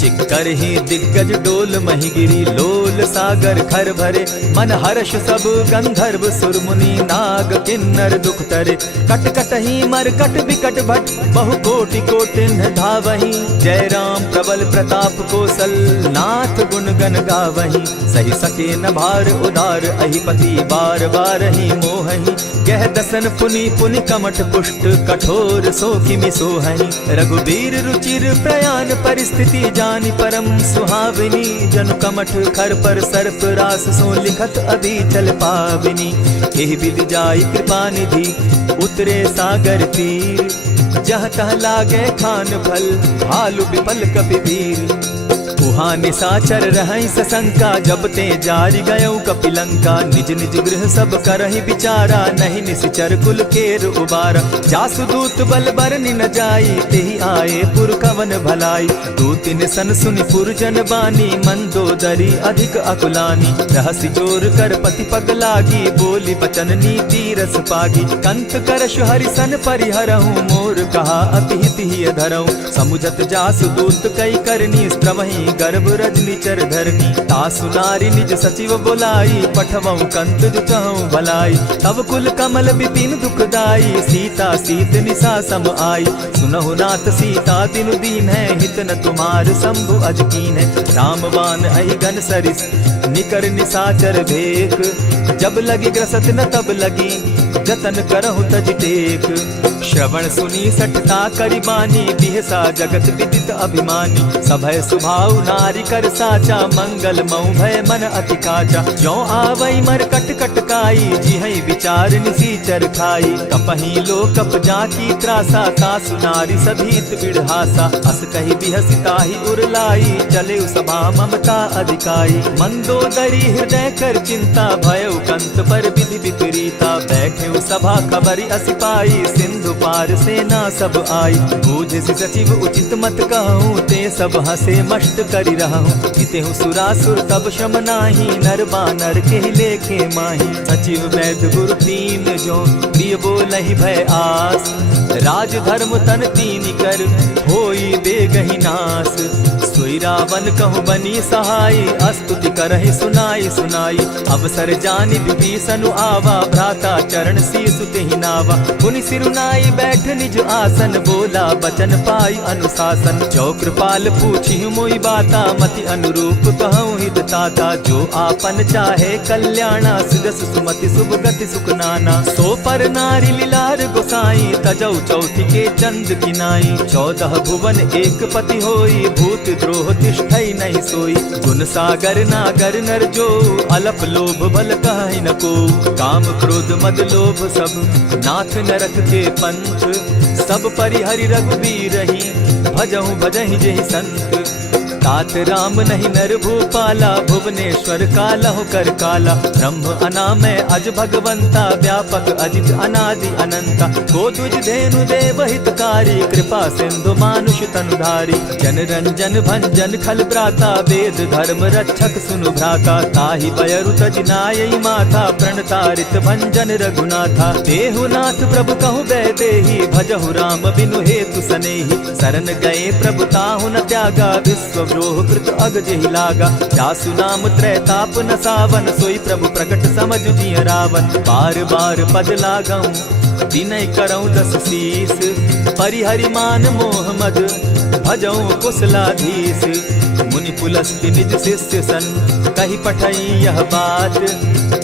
चिक्करहि दिग्गज डोल महि गिरी, लोल सागर खर भरे। मन हर्ष सब गंधर्व सुर मुनि, नाग किन्नर दुख तरे। कट कटहि मरकट विकट भट, बहु कोटि कोटिन्ह धावहि। जय राम प्रबल प्रताप कौशल, नाथ गुण गण गावहि। सही सके न भार उदार, अहिपति बार बार ही मोहहि। कह दसन पुनि पुनि कमठ पुष्ट, कठोर सो किमि सोहहि। रघुबीर रुचिर प्रयाण परिस्थिति, जानि परम सुहाविनी। जनु कमठ खर पर सर्प रास, सो लिखत अभी चल पाविनी। एहि विधि जाई कृपा निधि, उतरे सागर तीर। जहाँ तह लागे खान फल, भालु विपल कपिवीर। उहाँ निशाचर रहै सशंका, जब ते जारि गयौ कपिलंका। निज निज गृह सब करहि विचारा, नहीं निशिचर कुल केर उबारा। जासु दूत बल बरनि न जाई, तेहि आए पुर कवन भलाई। दूतिन सन सुनि पुरजन बानी, मंदोदरी अधिक अकुलानी। रहसि जोर कर पति पग लागी, बोली बचन नीति रस पागी। कंत करश हरि सन परिहरहु, मोर कहा अति हित ही प्रिय धरऊ। समुझत जासु दूत कई करनी, स्त्रवही गर्भ रजनी चर धरनी। तासु नारी निज सचिव बोलाई, पठवऊ कंत जुचहु भलाई। तब कुल कमल विपिन दुखदाई, सीता सीत निसा सम आई। सुनहु नाथ सीता तिनु दीन है, हित न तुम्हार शंभु अजकीन है। रामबान अहि गन सरिस निकर निसाचर भेक, जब लगी ग्रसत न तब लगी जतन करहु तज टेक। श्रवण सुनी सठता करिबानी, बिहसा जगत विदित अभिमानी। सभय सुभाव नारी कर साचा, मंगल मऊ भय मन अति काचा। जो आवई मर कट कट काई, जिहई विचार निसीचर खाई। कपही लो कप जाकी त्रासा, तासु नारी सभीत बिढ़ासा। अस कही बिहसिता ही उरलाई, चले सभा ममता अधिकाई। मंदोदरी हृदय कर चिंता, भयउ कंत पर विधि विपरीता। बैठे सभा खबरी असी पाई, सिंधु पार सेना सब आई। बूझ सचिव उचित मत कहूँ, ते सब हसे मष्ट करि रहूँ। जितेहु सुरासुर तब शम नाही, नर बानर के लेखे माही। सचिव वैद्य गुरु तीन जो, प्रिय बोलहि भय आस। राज धर्म तन तीन कर, होई बेगहि नास। सोई रावण कहूँ बनी सहाय, अस्तुति करहि सुनाई सुनाई। अवसर जानि विभीषण आवा, भ्राता चरण शीसु तेहि नावा। पुनि सिरुनाई बैठ निज आसन, बोला बचन पाई अनुशासन। जो कृपाल पूछी मोई बाता, मति अनुरूप कहूँ हित ताता। जो आपन चाहे कल्याणा, सिदस सुमति शुभ गति सुख नाना। सो पर नारी लीलार गोसाई, तजौ चौथी के चंद किनाई। 14 भुवन एक पति होई, भूत द्रोह तिष्ठई नहीं सोई। गुण सागर नागर नर जो, अलप लोभ बल कहि न को। काम क्रोध मद लोभ सब, नाथ नरक के पंथ। सब परिहरि रघुबीर रही, भजहु भजहि जेहि संत। तात राम नहीं नर भूपाला, भुवनेश्वर कालहु कर काला। ब्रह्म अनामय अज भगवंता, व्यापक अजित अनादि अनंता। को तुझ धेनु देव हितकारी, कृपा सिंधु मानुष तनुधारी। जन रंजन भंजन खल भ्राता, वेद धर्म रक्षक सुनु भ्राता। ताहि बयरु तज नायई माथा, प्रणतारित भंजन रघुनाथा। देहुनाथ प्रभु कहु बैदेही, भजहु राम बिनु हेतु सनेही। शरण गए प्रभु ताहु न त्यागा, विश्व द्रोह कृत अग जेहि लागा। जासु नाम त्रैताप न सावन, सोई प्रभु प्रकट समझ जिय रावण। बार बार पद लागऊं, विनय करऊं 10 शीस। परिहरि मान मोह मद, भजऊं कुशलाधीश। मुनि पुलस्ति निज शिष्य सन, कही पठई यह बात।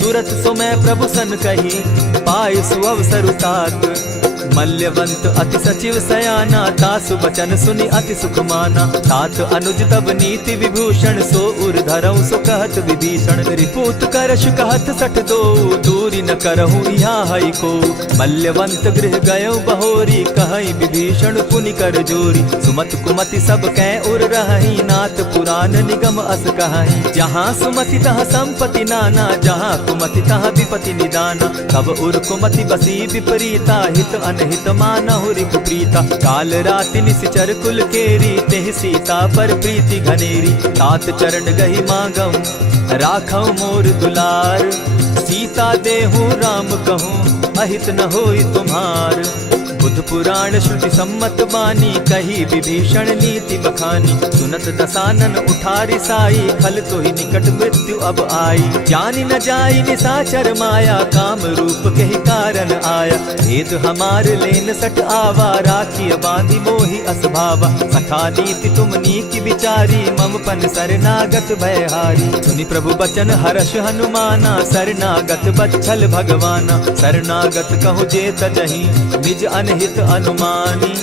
तुरत सो मैं प्रभु सन कही, पाए सुअवसर तात। मल्यवंत अति सचिव सयाना, तासु बचन सुनि अति सुख माना। तात अनुज तब नीति विभूषण, सो उर धरऊं सो कहत विभीषण। रिपुत करश कहत सठ दो, दूरी न करहूँ यहाँ हई को। मल्यवंत गृह गयो बहोरी, कहई विभीषण पुनि कर जोरी। सुमत कुमति सब कै उर रही, नाथ पुराण निगम अस कहाई। जहाँ सुमति तहाँ संपत्ति नाना, जहाँ कुमति तहाँ विपति निदाना। तब उर कुमति बसी विपरीता, हित अनहित मानहु रिपु प्रीता। काल राति निशिचर कुल केरी, तेहि सीता पर प्रीति घनेरी। तात चरण गहि मांगऊं, राखऊं मोर दुलार। सीता देहूं राम कहूं, अहित न होई तुम्हार। बुध पुराण श्रुति सम्मत बानी, कही विभीषण नीति बखानी। सुनत दसानन उठारी साई, खल तो ही निकट मृत्यु अब आई। जानी न जाई निसाचर माया, काम रूप के ही कारण आया। भेद हमार लेन सट आवा, राखी बांधी मोहि असभावा। सखा नीति तुम नीति विचारी, मम पन शरणागत भयहारी। सुनि प्रभु बचन हर्ष हनुमाना, शरणागत बच्छल भगवाना। शरणागत कहु जे तजहि, निज अनहित अनुमानी।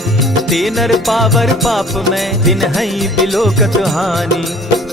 ते नर पावर पाप में, दिन हई बिलोकत हानि।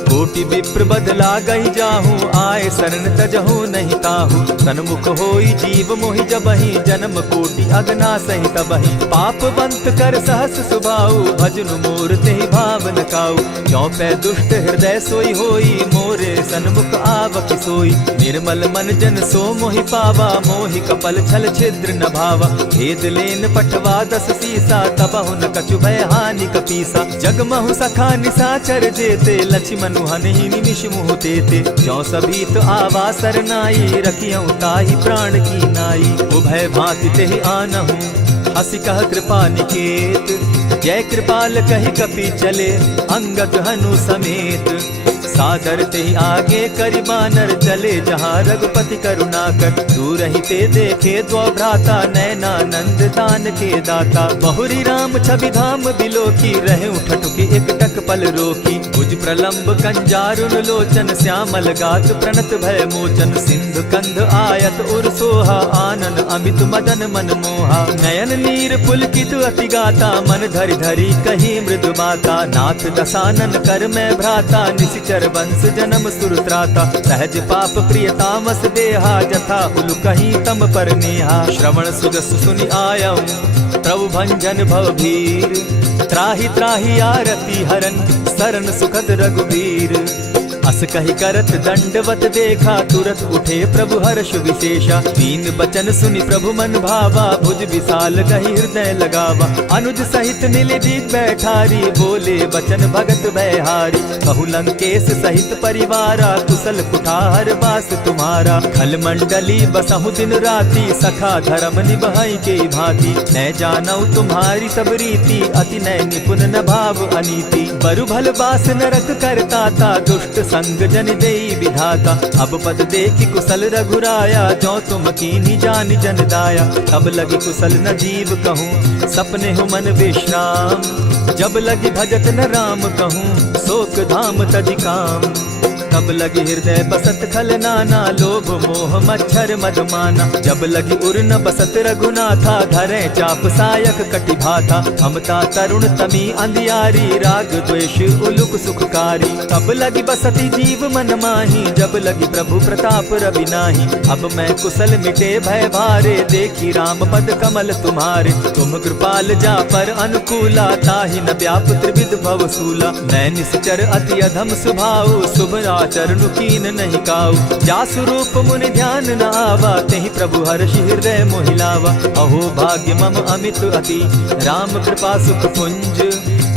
कोटि विप्र बदला गई जाहूँ, आए शरण तजहु नहीं ताहू। सन्मुख होई जीव मोहि जबहि, जन्म कोटि अगना सहि तबहि। पाप बंत कर सहस सुभाऊ, भजनु मोर तेहि भावन काऊ। क्यों पै दुष्ट हृदय सोई होई, मोरे सन्मुख आवक सोई। निर्मल मन जन सो मोहि पावा, मोहि कपल छल छिद्र न भावा। भेद लेन पठवा 10 सीसा, तबहु न कछु भय हानि कपीसा। जगमहु सखा निसाचर जेते, लक्ष्मण हनहि निमिष मुह तेते। ज्यों सभीत आवा सरनाई, रखियऊं ताहि प्राण की नाई। उभय भांति तेहि आनहूं, हसी कह कृपा निकेत। जय कृपाल कही कपि चले अंगद हनु समेत। सादर ते आगे करि बानर चले जहाँ रघुपति करुणा कर। दूर ही ते देखे द्वौ भ्राता नैनानंद दान के दाता। बहुरी राम छवि धाम बिलोकी रहे ठठुकी एक टक पल रोकी। भुज प्रलंब कंजारुन लोचन श्यामल गात प्रणत भय मोचन। सिंधु कंध आयत उर सोहा आनन अमित मदन मन मोहा। नयन नीर पुलकित अति गाता मन धरि धरि कही मृदु बाता। नाथ दसानन कर मैं भ्राता निशिचर वंश जन्म सुरत्राता। सहज पाप प्रिय तामस देहा जथा उलु कहीं तम पर नेहा। श्रवण सुजस सुनि आयऊ प्रभु भंजन भवभीर। त्राहि त्राहि आरती हरन सरन सुखद रघुबीर। अस कही करत दंडवत देखा तुरत उठे प्रभु हर्ष विशेषा। दीन बचन सुनि प्रभु मन भावा भुज विशाल कही हृदय लगावा। अनुज सहित नीलदीप बैठारी बोले बचन भगत भयहारी। कहु लंकेश सहित परिवारा कुशल कुठार वास तुम्हारा। खल मंडली बसहु दिन राति सखा धर्म निभाई के भांति। न जानौ तुम्हारी सब रीति अति नय निपुण न भाव अनीति। बरु भल बास नरक करता ता दुष्ट संग जन देई विधाता। अब पद देखि कुशल रघुराया जो तुम कीन्ही जानि जन दाया। तब लगी कुशल न जीव कहूँ सपने हो मन विश्राम। जब लगी भजत न राम कहूँ शोक धाम तज काम। तब लगी हृदय बसत खल नाना लोभ मोह मच्छर मदमाना। जब लगी उर न बसत रघुनाथा धरे चाप सायक कटि भाता। ममता तरुण तमी अंधियारी राग द्वेष उलुक सुखकारी। तब लगी बसती जीव मन माही जब लगी प्रभु प्रताप रवि नाही। अब मैं कुशल मिटे भय भारे देखी राम पद कमल तुम्हारे। तुम कृपाल जा पर अनुकूला ताहि न व्याप त्रिविध भवसूला। मैं निश्चर अति अधम सुभाऊ शुभ चरणु कीन नहीं काऊ। जासु रूप मुनि ध्यान न आवा तेहि प्रभु हर्षि हृदय मोहिलावा। अहो भाग्य मम अमित अति राम कृपा सुख पुंज।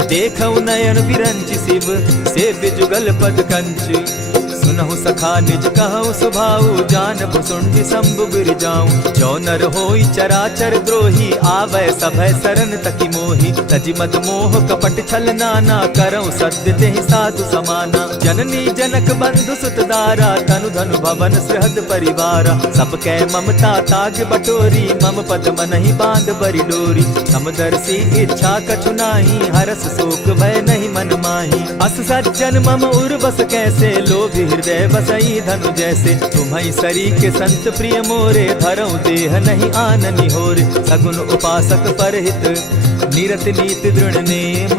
देखऊ नयन विरंचि शिव सेव्य जुगल पद कंच। सुनहु सखा निज कहु सुभाऊ जान भुसुंडि शंभु गिर जाऊं। जो नर होई चराचर द्रोही आवे सभय सरन तकी मोही। तजि मद मोह कपट छल नाना करऊं सत्य तेहि साधु समाना। जननी जनक बंधु सुत दारा तनु धनु भवन सृहद परिवारा। सब कै ममता ताग बटोरी मम पद मनहि बांध बरि डोरी। समदर्शी इच्छा कछु नाही हरस शोक भय नहीं मन माही। अस सज्जन मम उर बस कैसे लोभी हृदय बसई धनु जैसे। तुम्हारी सरी के संत प्रिय मोरे धरऊ देह नहीं आननि होरे। सगुन उपासक परहित निरत नीत दृढ़ नेम।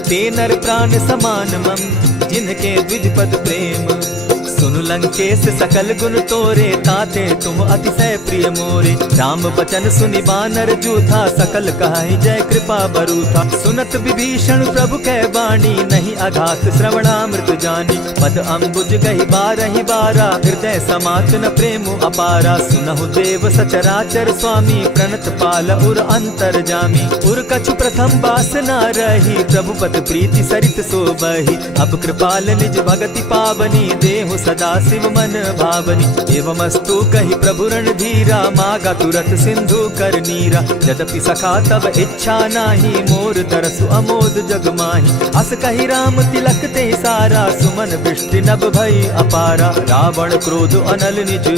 ते नर प्राण समान मम जिनके द्विज पद प्रेम। सुनु लंकेश सकल गुण तोरे ताते तुम अतिशय प्रिय मोरे। राम बचन सुनि बानर जूथा सकल कहाई जय कृपा बरूथा। सुनत विभीषण प्रभु कै बाणी नहीं अघात श्रवणामृत जानी। पद अम्बुज गहि बारहि बारा हृदय समात न प्रेम अपारा। सुनहु देव सचराचर स्वामी प्रणत पाल उर अंतर जामी। उर कछु प्रथम बास न रही प्रभु पद प्रीति सरित सोबहि। अब कृपाल निज भगति पावनी देहु सदा शिव मन भावनी। एवमस्तु कही प्रभु रणधीरा मागा तुरत सिंधु कर नीरा। यद्यपि सखा तब इच्छा नाही मोर तरसु अमोद जग माही। अस कही राम तिलक ते सारा सुमन वृष्टि नभ भई अपारा। रावण क्रोध अनल निज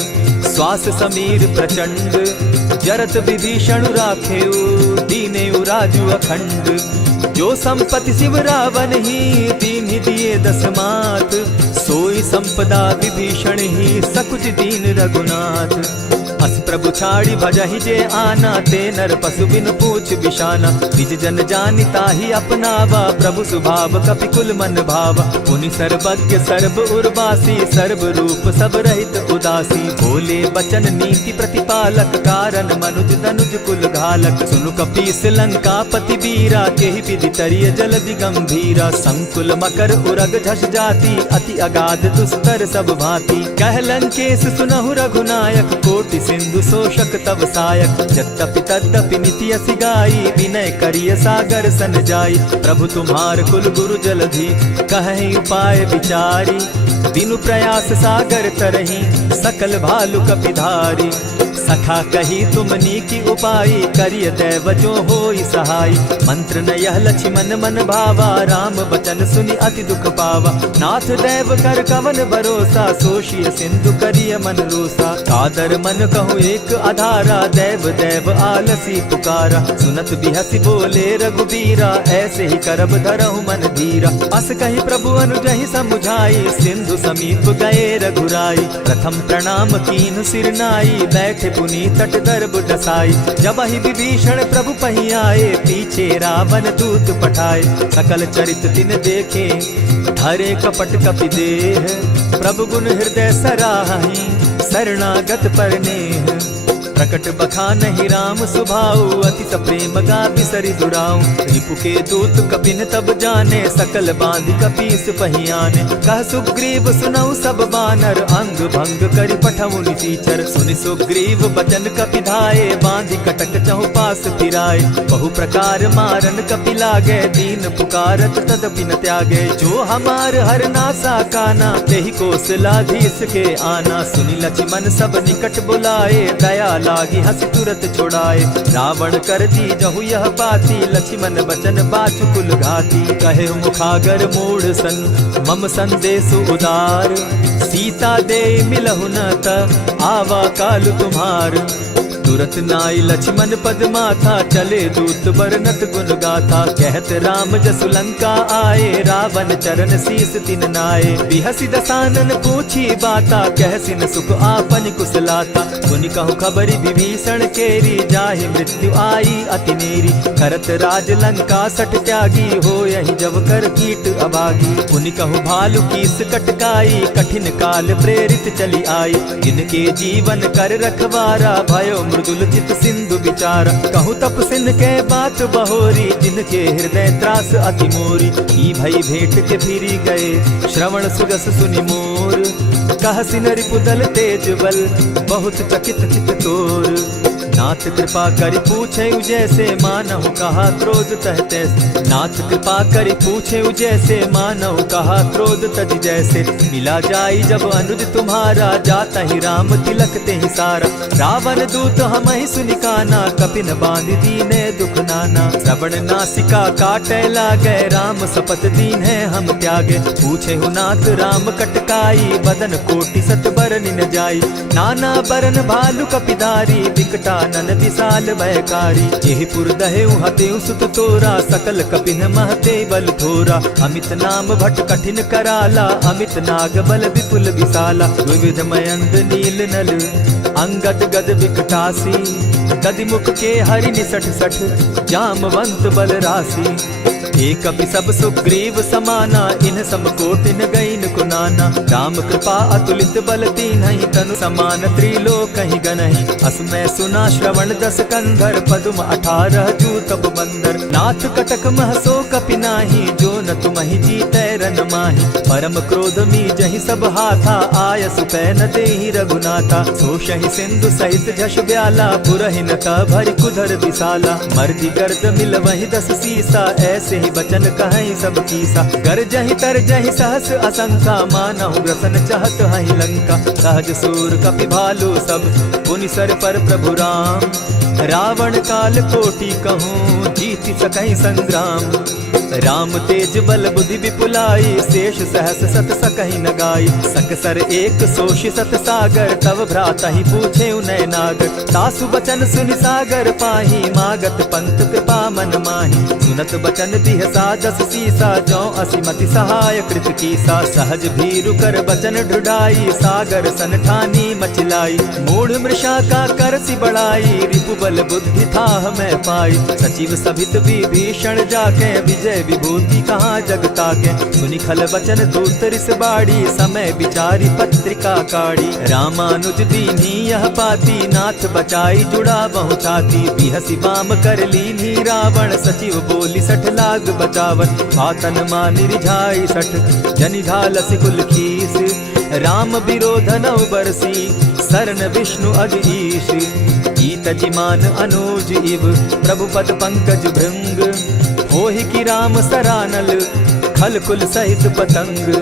श्वास समीर प्रचंड। जरत विभीषण राखेउ दीनेउ राजु अखंड। जो संपत्ति शिव रावण ही दीन्हि दिए दस मात। सोई संपदा विभीषण ही सकुच दीन रघुनाथ। अस प्रभु छाड़ी भजहि जे आना ते नर पशु बिन पूछ बिशाना। निज जन जानि ताहि अपनावा प्रभु स्वभाव कपि कुल मन भावा। पुनि सर्वज्ञ सर्व उर्वासी सर्व रूप सब रहित उदासी। बोले बचन नीति प्रतिपालक कारण मनुज तनुज कुल घालक। सुनु कपीस लंका पति बीरा केहि विधि तरिय जलधि गंभीरा। संकुल मकर उरग झस जाति अति अगाध दुस्तर सब भांति। कह लंकेश सुनहु रघुनायक कोटि सिंधु शोषक तब सायक। यद्यपि तद्यपि निति असि गाई विनय करिय सागर सन जाई। प्रभु तुम्हार कुल गुरु जलधि कहि उपाय विचारी। बिनु प्रयास सागर तरहि सकल भालु कपिधारी। सखा कही तुमनी की उपाय, करिय दैव जो होई सहाय। मंत्र न यह लक्ष्मण मन भावा, राम बचन सुनि अति दुख पावा। नाथ दैव कर कवन भरोसा, सोशिय सिंधु करिय मन रोसा। कादर मन कहूँ एक आधारा, दैव दैव आलसी पुकारा। सुनत बिहसी बोले रघुबीरा, ऐसे ही करब धरहु मन धीरा। अस कही प्रभु अनुजहि समुझाई, सिंधु समीप गए रघुराई। प्रथम प्रणाम कीन सिर नाई, बैठे पुनि तट दर्ब डसाई। जब ही विभीषण प्रभु पही आए, पीछे रावण दूत पठाए। सकल चरित तिन देखे, हरे कपट कपि देह। प्रभु गुण हृदय सराहि, शरणागत पर नेह। प्रकट बखानहि राम सुभाऊ, अति प्रेम गा बिसरि दुराऊ। रिपु के दूत कपिन तब जाने, सकल बांधि कपीस पहियाने। कह सुग्रीव सुनऊ सब बानर, अंग भंग करि पठऊ निसीचर। सुनि सुग्रीव बचन कपि धाये, बांधि कटक चहु पास फिराए। बहु प्रकार मारन कपि लागे, दीन पुकारत तदपि न त्यागे। जो हमार हर नासा काना, तेहि कौशलाधीश के आना। सुनि लक्ष्मण सब निकट बुलाए, दया लागी हंस तुरत छुड़ाए। रावण कर दी जहु यह बाती, लक्ष्मण बचन बाचुकुल घाती। कहे मुखागर मूढ़ सन, मम संदेश उदार। सीता दे मिलहु न त, आवा काल तुम्हार। तुरत नाई लक्ष्मण पद माथा, चले दूत बरनत गुण गाथा। कहत राम जसु लंका आए, रावण चरण शीस तिन नाये। बिहसि दसानन पूछी बाता, कहसिन सुख आपन कुशलाता। मुनि कहु खबरि विभीषण केरी, जाहि मृत्यु आई अति नेरी। करत राज लंका सठ त्यागी, हो यही जब कर कीट अभागी। मुनि कहु भालु कीस कटकाई, कठिन काल प्रेरित चली आई। जिनके जीवन कर रखवारा, भयो मृदुल चित सिंधु विचार। कहु तप सिन के बात बहोरी, जिनके हृदय त्रास अति मोरी। की भई भेंट के फिरी गए, श्रवण सुगस सुनि मोर। कह सिन रिपुदल तेज बल, बहुत चकित चित तोर। नाथ कृपा करि पूछे जैसे, मानहु कहा क्रोध तह तैसे। नाथ कृपा करि पूछे जैसे, मानहु कहा क्रोध तज जैसे। मिला जाई जब अनुज तुम्हारा, जाता ही राम तिलक ते ही सारा। रावण दूत हम ही सुनि काना, कपिन बांधि दीने दुख नाना। श्रवण नासिका काटे लागे, राम सपत दीन है हम त्यागे। पूछे हु नाथ राम कटकाई, बदन कोटि सत बरन न जाई। नाना बरन भालु कपिधारी, विकटा नन विशाल भयकारी। जेहि पुर दहेउ हतेउ सुत तोरा, सकल कपिन महते बल थोरा। अमित नाम भट कठिन कराला, अमित नाग बल विपुल विशाला। विविध मयंद नील नल, अंगद गद विकटासी। गद मुख के हरि निसठ सठ, जामवंत बल राशि। एक कपि सब सुग्रीव समाना, इन सम कोटिन गईन कुनाना। राम कृपा अतुलित बल तीन्हि, तनु समान त्रिलोक ही गनहि। असमय सुना श्रवण दस कंधर, पदुम 18 जूतब बंदर। नाथ कटक महसो कपि नाही, जो न तुमहि जीतै रन माहि। परम क्रोध मी जहि सब हाथा, आयसु पै न देहि रघुनाथा। सोषहि सिंधु सहित झष ब्याला, पुरहि न भरि कुधर विशाला। मर्दि गर्द मिल वहि 10 सीसा, ऐसे बचन कहीं सब कीसा। कर जहि तर जहि सहस असंखा, मानहु ग्रसन चाहत हहि लंका। सहज सूर कपि भालु सब, पुनि सर पर प्रभु राम। रावण काल कोटि कहूँ, जीति सकहि संग्राम। राम तेज बल बुद्धि विपुलाई, शेष सहस सत सकहि न गाई। सकसर एक सोष सत सागर, तव भ्राता ही पूछे उनय नागर। तासु बचन सुनि सागर पाही, मागत पंत कृपा मन माही। सुनत बचन बिहसा 10 सीसा, जौ असिमति सहाय कृत कीसा। सहज भीरु कर बचन ढुढ़ाई, सागर सन ठानी मचिलाई। मूढ़ मृषा का करसि बढ़ाई, रिपु बल बुद्धि थाह मैं पाई। सचिव सभित विभीषण जाके, विजय विभूति कहाँ जगता के। सुनि खल बचन दूत रिस बाड़ी, समय विचारी पत्रिका काढ़ी। रामानुज दीन्ही यह पाती, नाथ बचाई जुड़ा बहु छाती। बिहसी बाम कर लीन्ही रावण, सचिव बोली 60 लाग बचावन। आतन मानि रिझाई 60, जनि ढालसि कुल खीस। राम विरोध नौ बरसी, शरण विष्णु अधीश। गीत जिमान अनुज इव, प्रभु पद पंकज भृंग। होहि की राम सरानल, खल कुल सहित पतंग।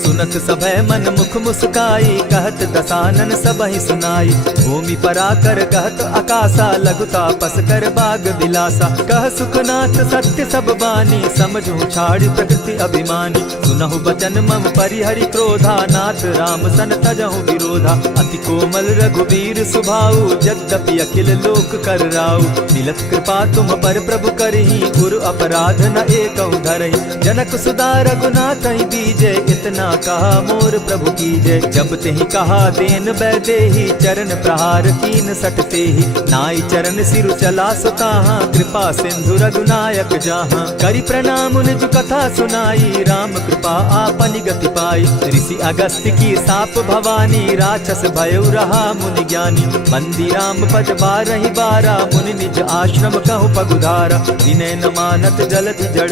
सुनत सभय मन मुख मुस्काई, कहत दसानन सबहि सुनाई। भूमि पराकर कहत आकाशा, लघु तापस कर बाग बिलासा। कह सुखनाथ सत्य सब बानी, समझू छाड़ प्रकृति अभिमानी। सुनहु बचन मम परिहरि क्रोधा, नाथ राम सन तजहु विरोधा। अति कोमल रघुबीर सुभाऊ, यद्यपि अखिल लोक कर राऊ। मिलत कृपा तुम पर प्रभु करही, गुरु अपराध न एकहु धरहि। जनक सुदा रघुनाथ ही बीजे, इतना कहा मोर प्रभु कीजे। जब तेहि कहा देन बैदेही, चरण प्रहार कीन सटते ही। नाई चरण सिरु चला सुताहा, कृपा सिंधु रघुनायक जाहा। करि प्रणाम निज कथा सुनाई, राम कृपा आपनि गति पाई। ऋषि अगस्त्य की साप भवानी, राक्षस भयउ रहा मुनि ज्ञानी। बंदी राम पद बारहि बारा, मुनि निज आश्रम कहु पगुधारा। विनय न मानत जलधि जड़,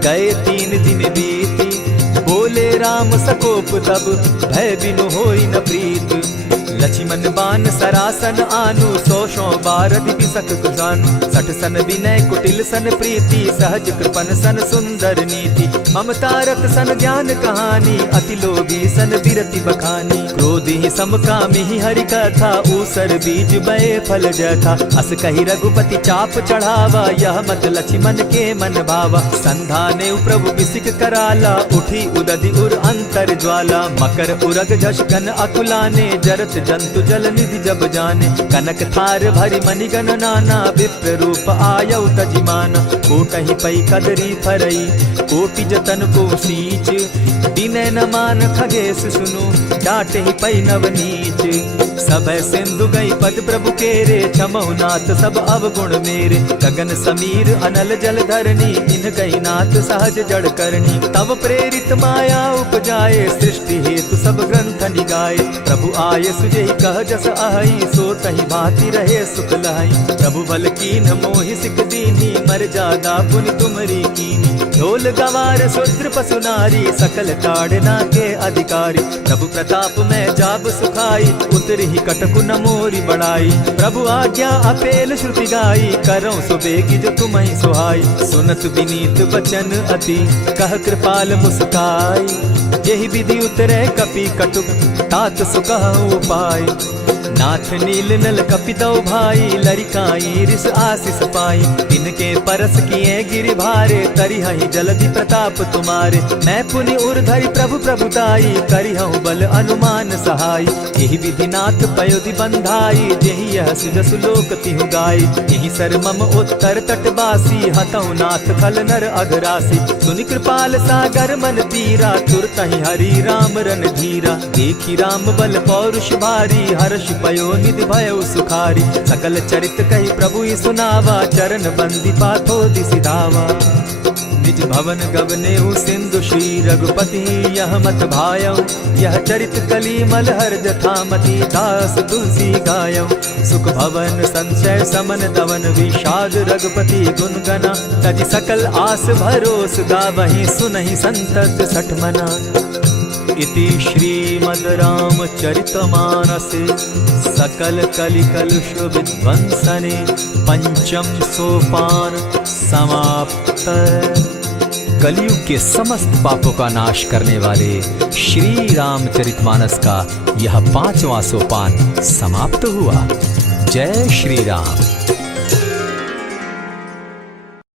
गए 3 दिन बीती। बोले राम सकोप तब, भय बिनु होई न प्रीत। लक्ष्मण बान सरासन आनु, 100 बारदि बिसक कुजानु। 60 सन विनय कुटिल सन प्रीति, सहज कृपन सन सुंदर नीति। ममता रत सन ज्ञान कहानी, अति लोभी सन बिरति बखानी। क्रोधि समकामी हरि कथा, ऊसर बीज बये फल जथा। अस कहि रघुपति चाप चढ़ावा, यह मत लक्ष्मण के मन भावा। संधाने प्रभु बिसिक कराला, उठी उदधि उर अंतर ज्वाला। मकर उरग झष घन अकुलाने, जरत जंतु जल निधि जब जाने। कनक थार भरी मणिगण नाना, विप्र रूप आयउ तजिमाना। कोटहि पै कदरी फरई, कोटि जतन को सींच। विनय न मान खगेश सुनु, डांटहि पै नवनीच। सभय सिंधु गई पद प्रभु केरे, क्षमहु नाथ सब अवगुण मेरे। गगन समीर अनल जल धरनी, इन गई नाथ सहज जड़ करनी। तब प्रेरित माया उपजाए, सृष्टि हेतु सब ग्रंथ निगाए। प्रभु आये सुजेहि कह जस अहि, सो तहि भांति रहे सुख लहै। प्रभु बल कीन्ह मोहि सिख दीन्ही, मर जादा पुनि तुमरी कीन्ही। ढोल गवार शूद्र पशु नारी, सकल ताड़ना के अधिकारी। प्रभु प्रताप में जाब सुखाई, उतरहि कटकु न मोरी बड़ाई। प्रभु आज्ञा अपेल श्रुति गाई, करऊं सो बेगी जो तुम्हि सुहाई। सुनत विनीत बचन अति, कह कृपाल मुस्काई। जेहि विधि उतरे कपि कटुक, तात सुकहु उपाय। नाथ नील नल कपितौ भाई, लरिकाई रिस आशीष पाई। तिनके परस किए गिरि भारे, तरिहहि जलधि प्रताप तुम्हारे। मैं पुनि उर्धरि प्रभु प्रभुताई, करिहु बल अनुमान सहाय। एहि विधि नाथ पयोधि बंधाई, जेहि यह सुजसु लोक तिहु गाई। एहि सर मम उत्तर तटवासी, हतौ नाथ खल नर अघरासी। सुनि कृपाल सागर मन तीरा, तुरतहि हरि राम रन धीरा। देखि राम बल पौरुष भारी, हर्ष पयो निधि भयउ सुखारी। सकल चरित कहि प्रभु सुनावा, चरण बंदी पाथो दिसि धावा। निज भवन गवनेउ सिंधु श्री रघुपति, यह मत भायउ। यह चरित कली मलहर जथामति, दास तुलसी गायउ। सुख भवन संशय समन दवन, विषाद रघुपति गुण गना। तजि सकल आस भरोस, गावहि सुनहि संतत सठ मना। इति श्रीमद् रामचरितमानसे, सकल कलि कलुष विध्वंसने। पंचम सोपान समाप्त। कलयुग के समस्त पापों का नाश करने वाले श्री रामचरितमानस का यह 5वां सोपान समाप्त हुआ। जय श्री राम।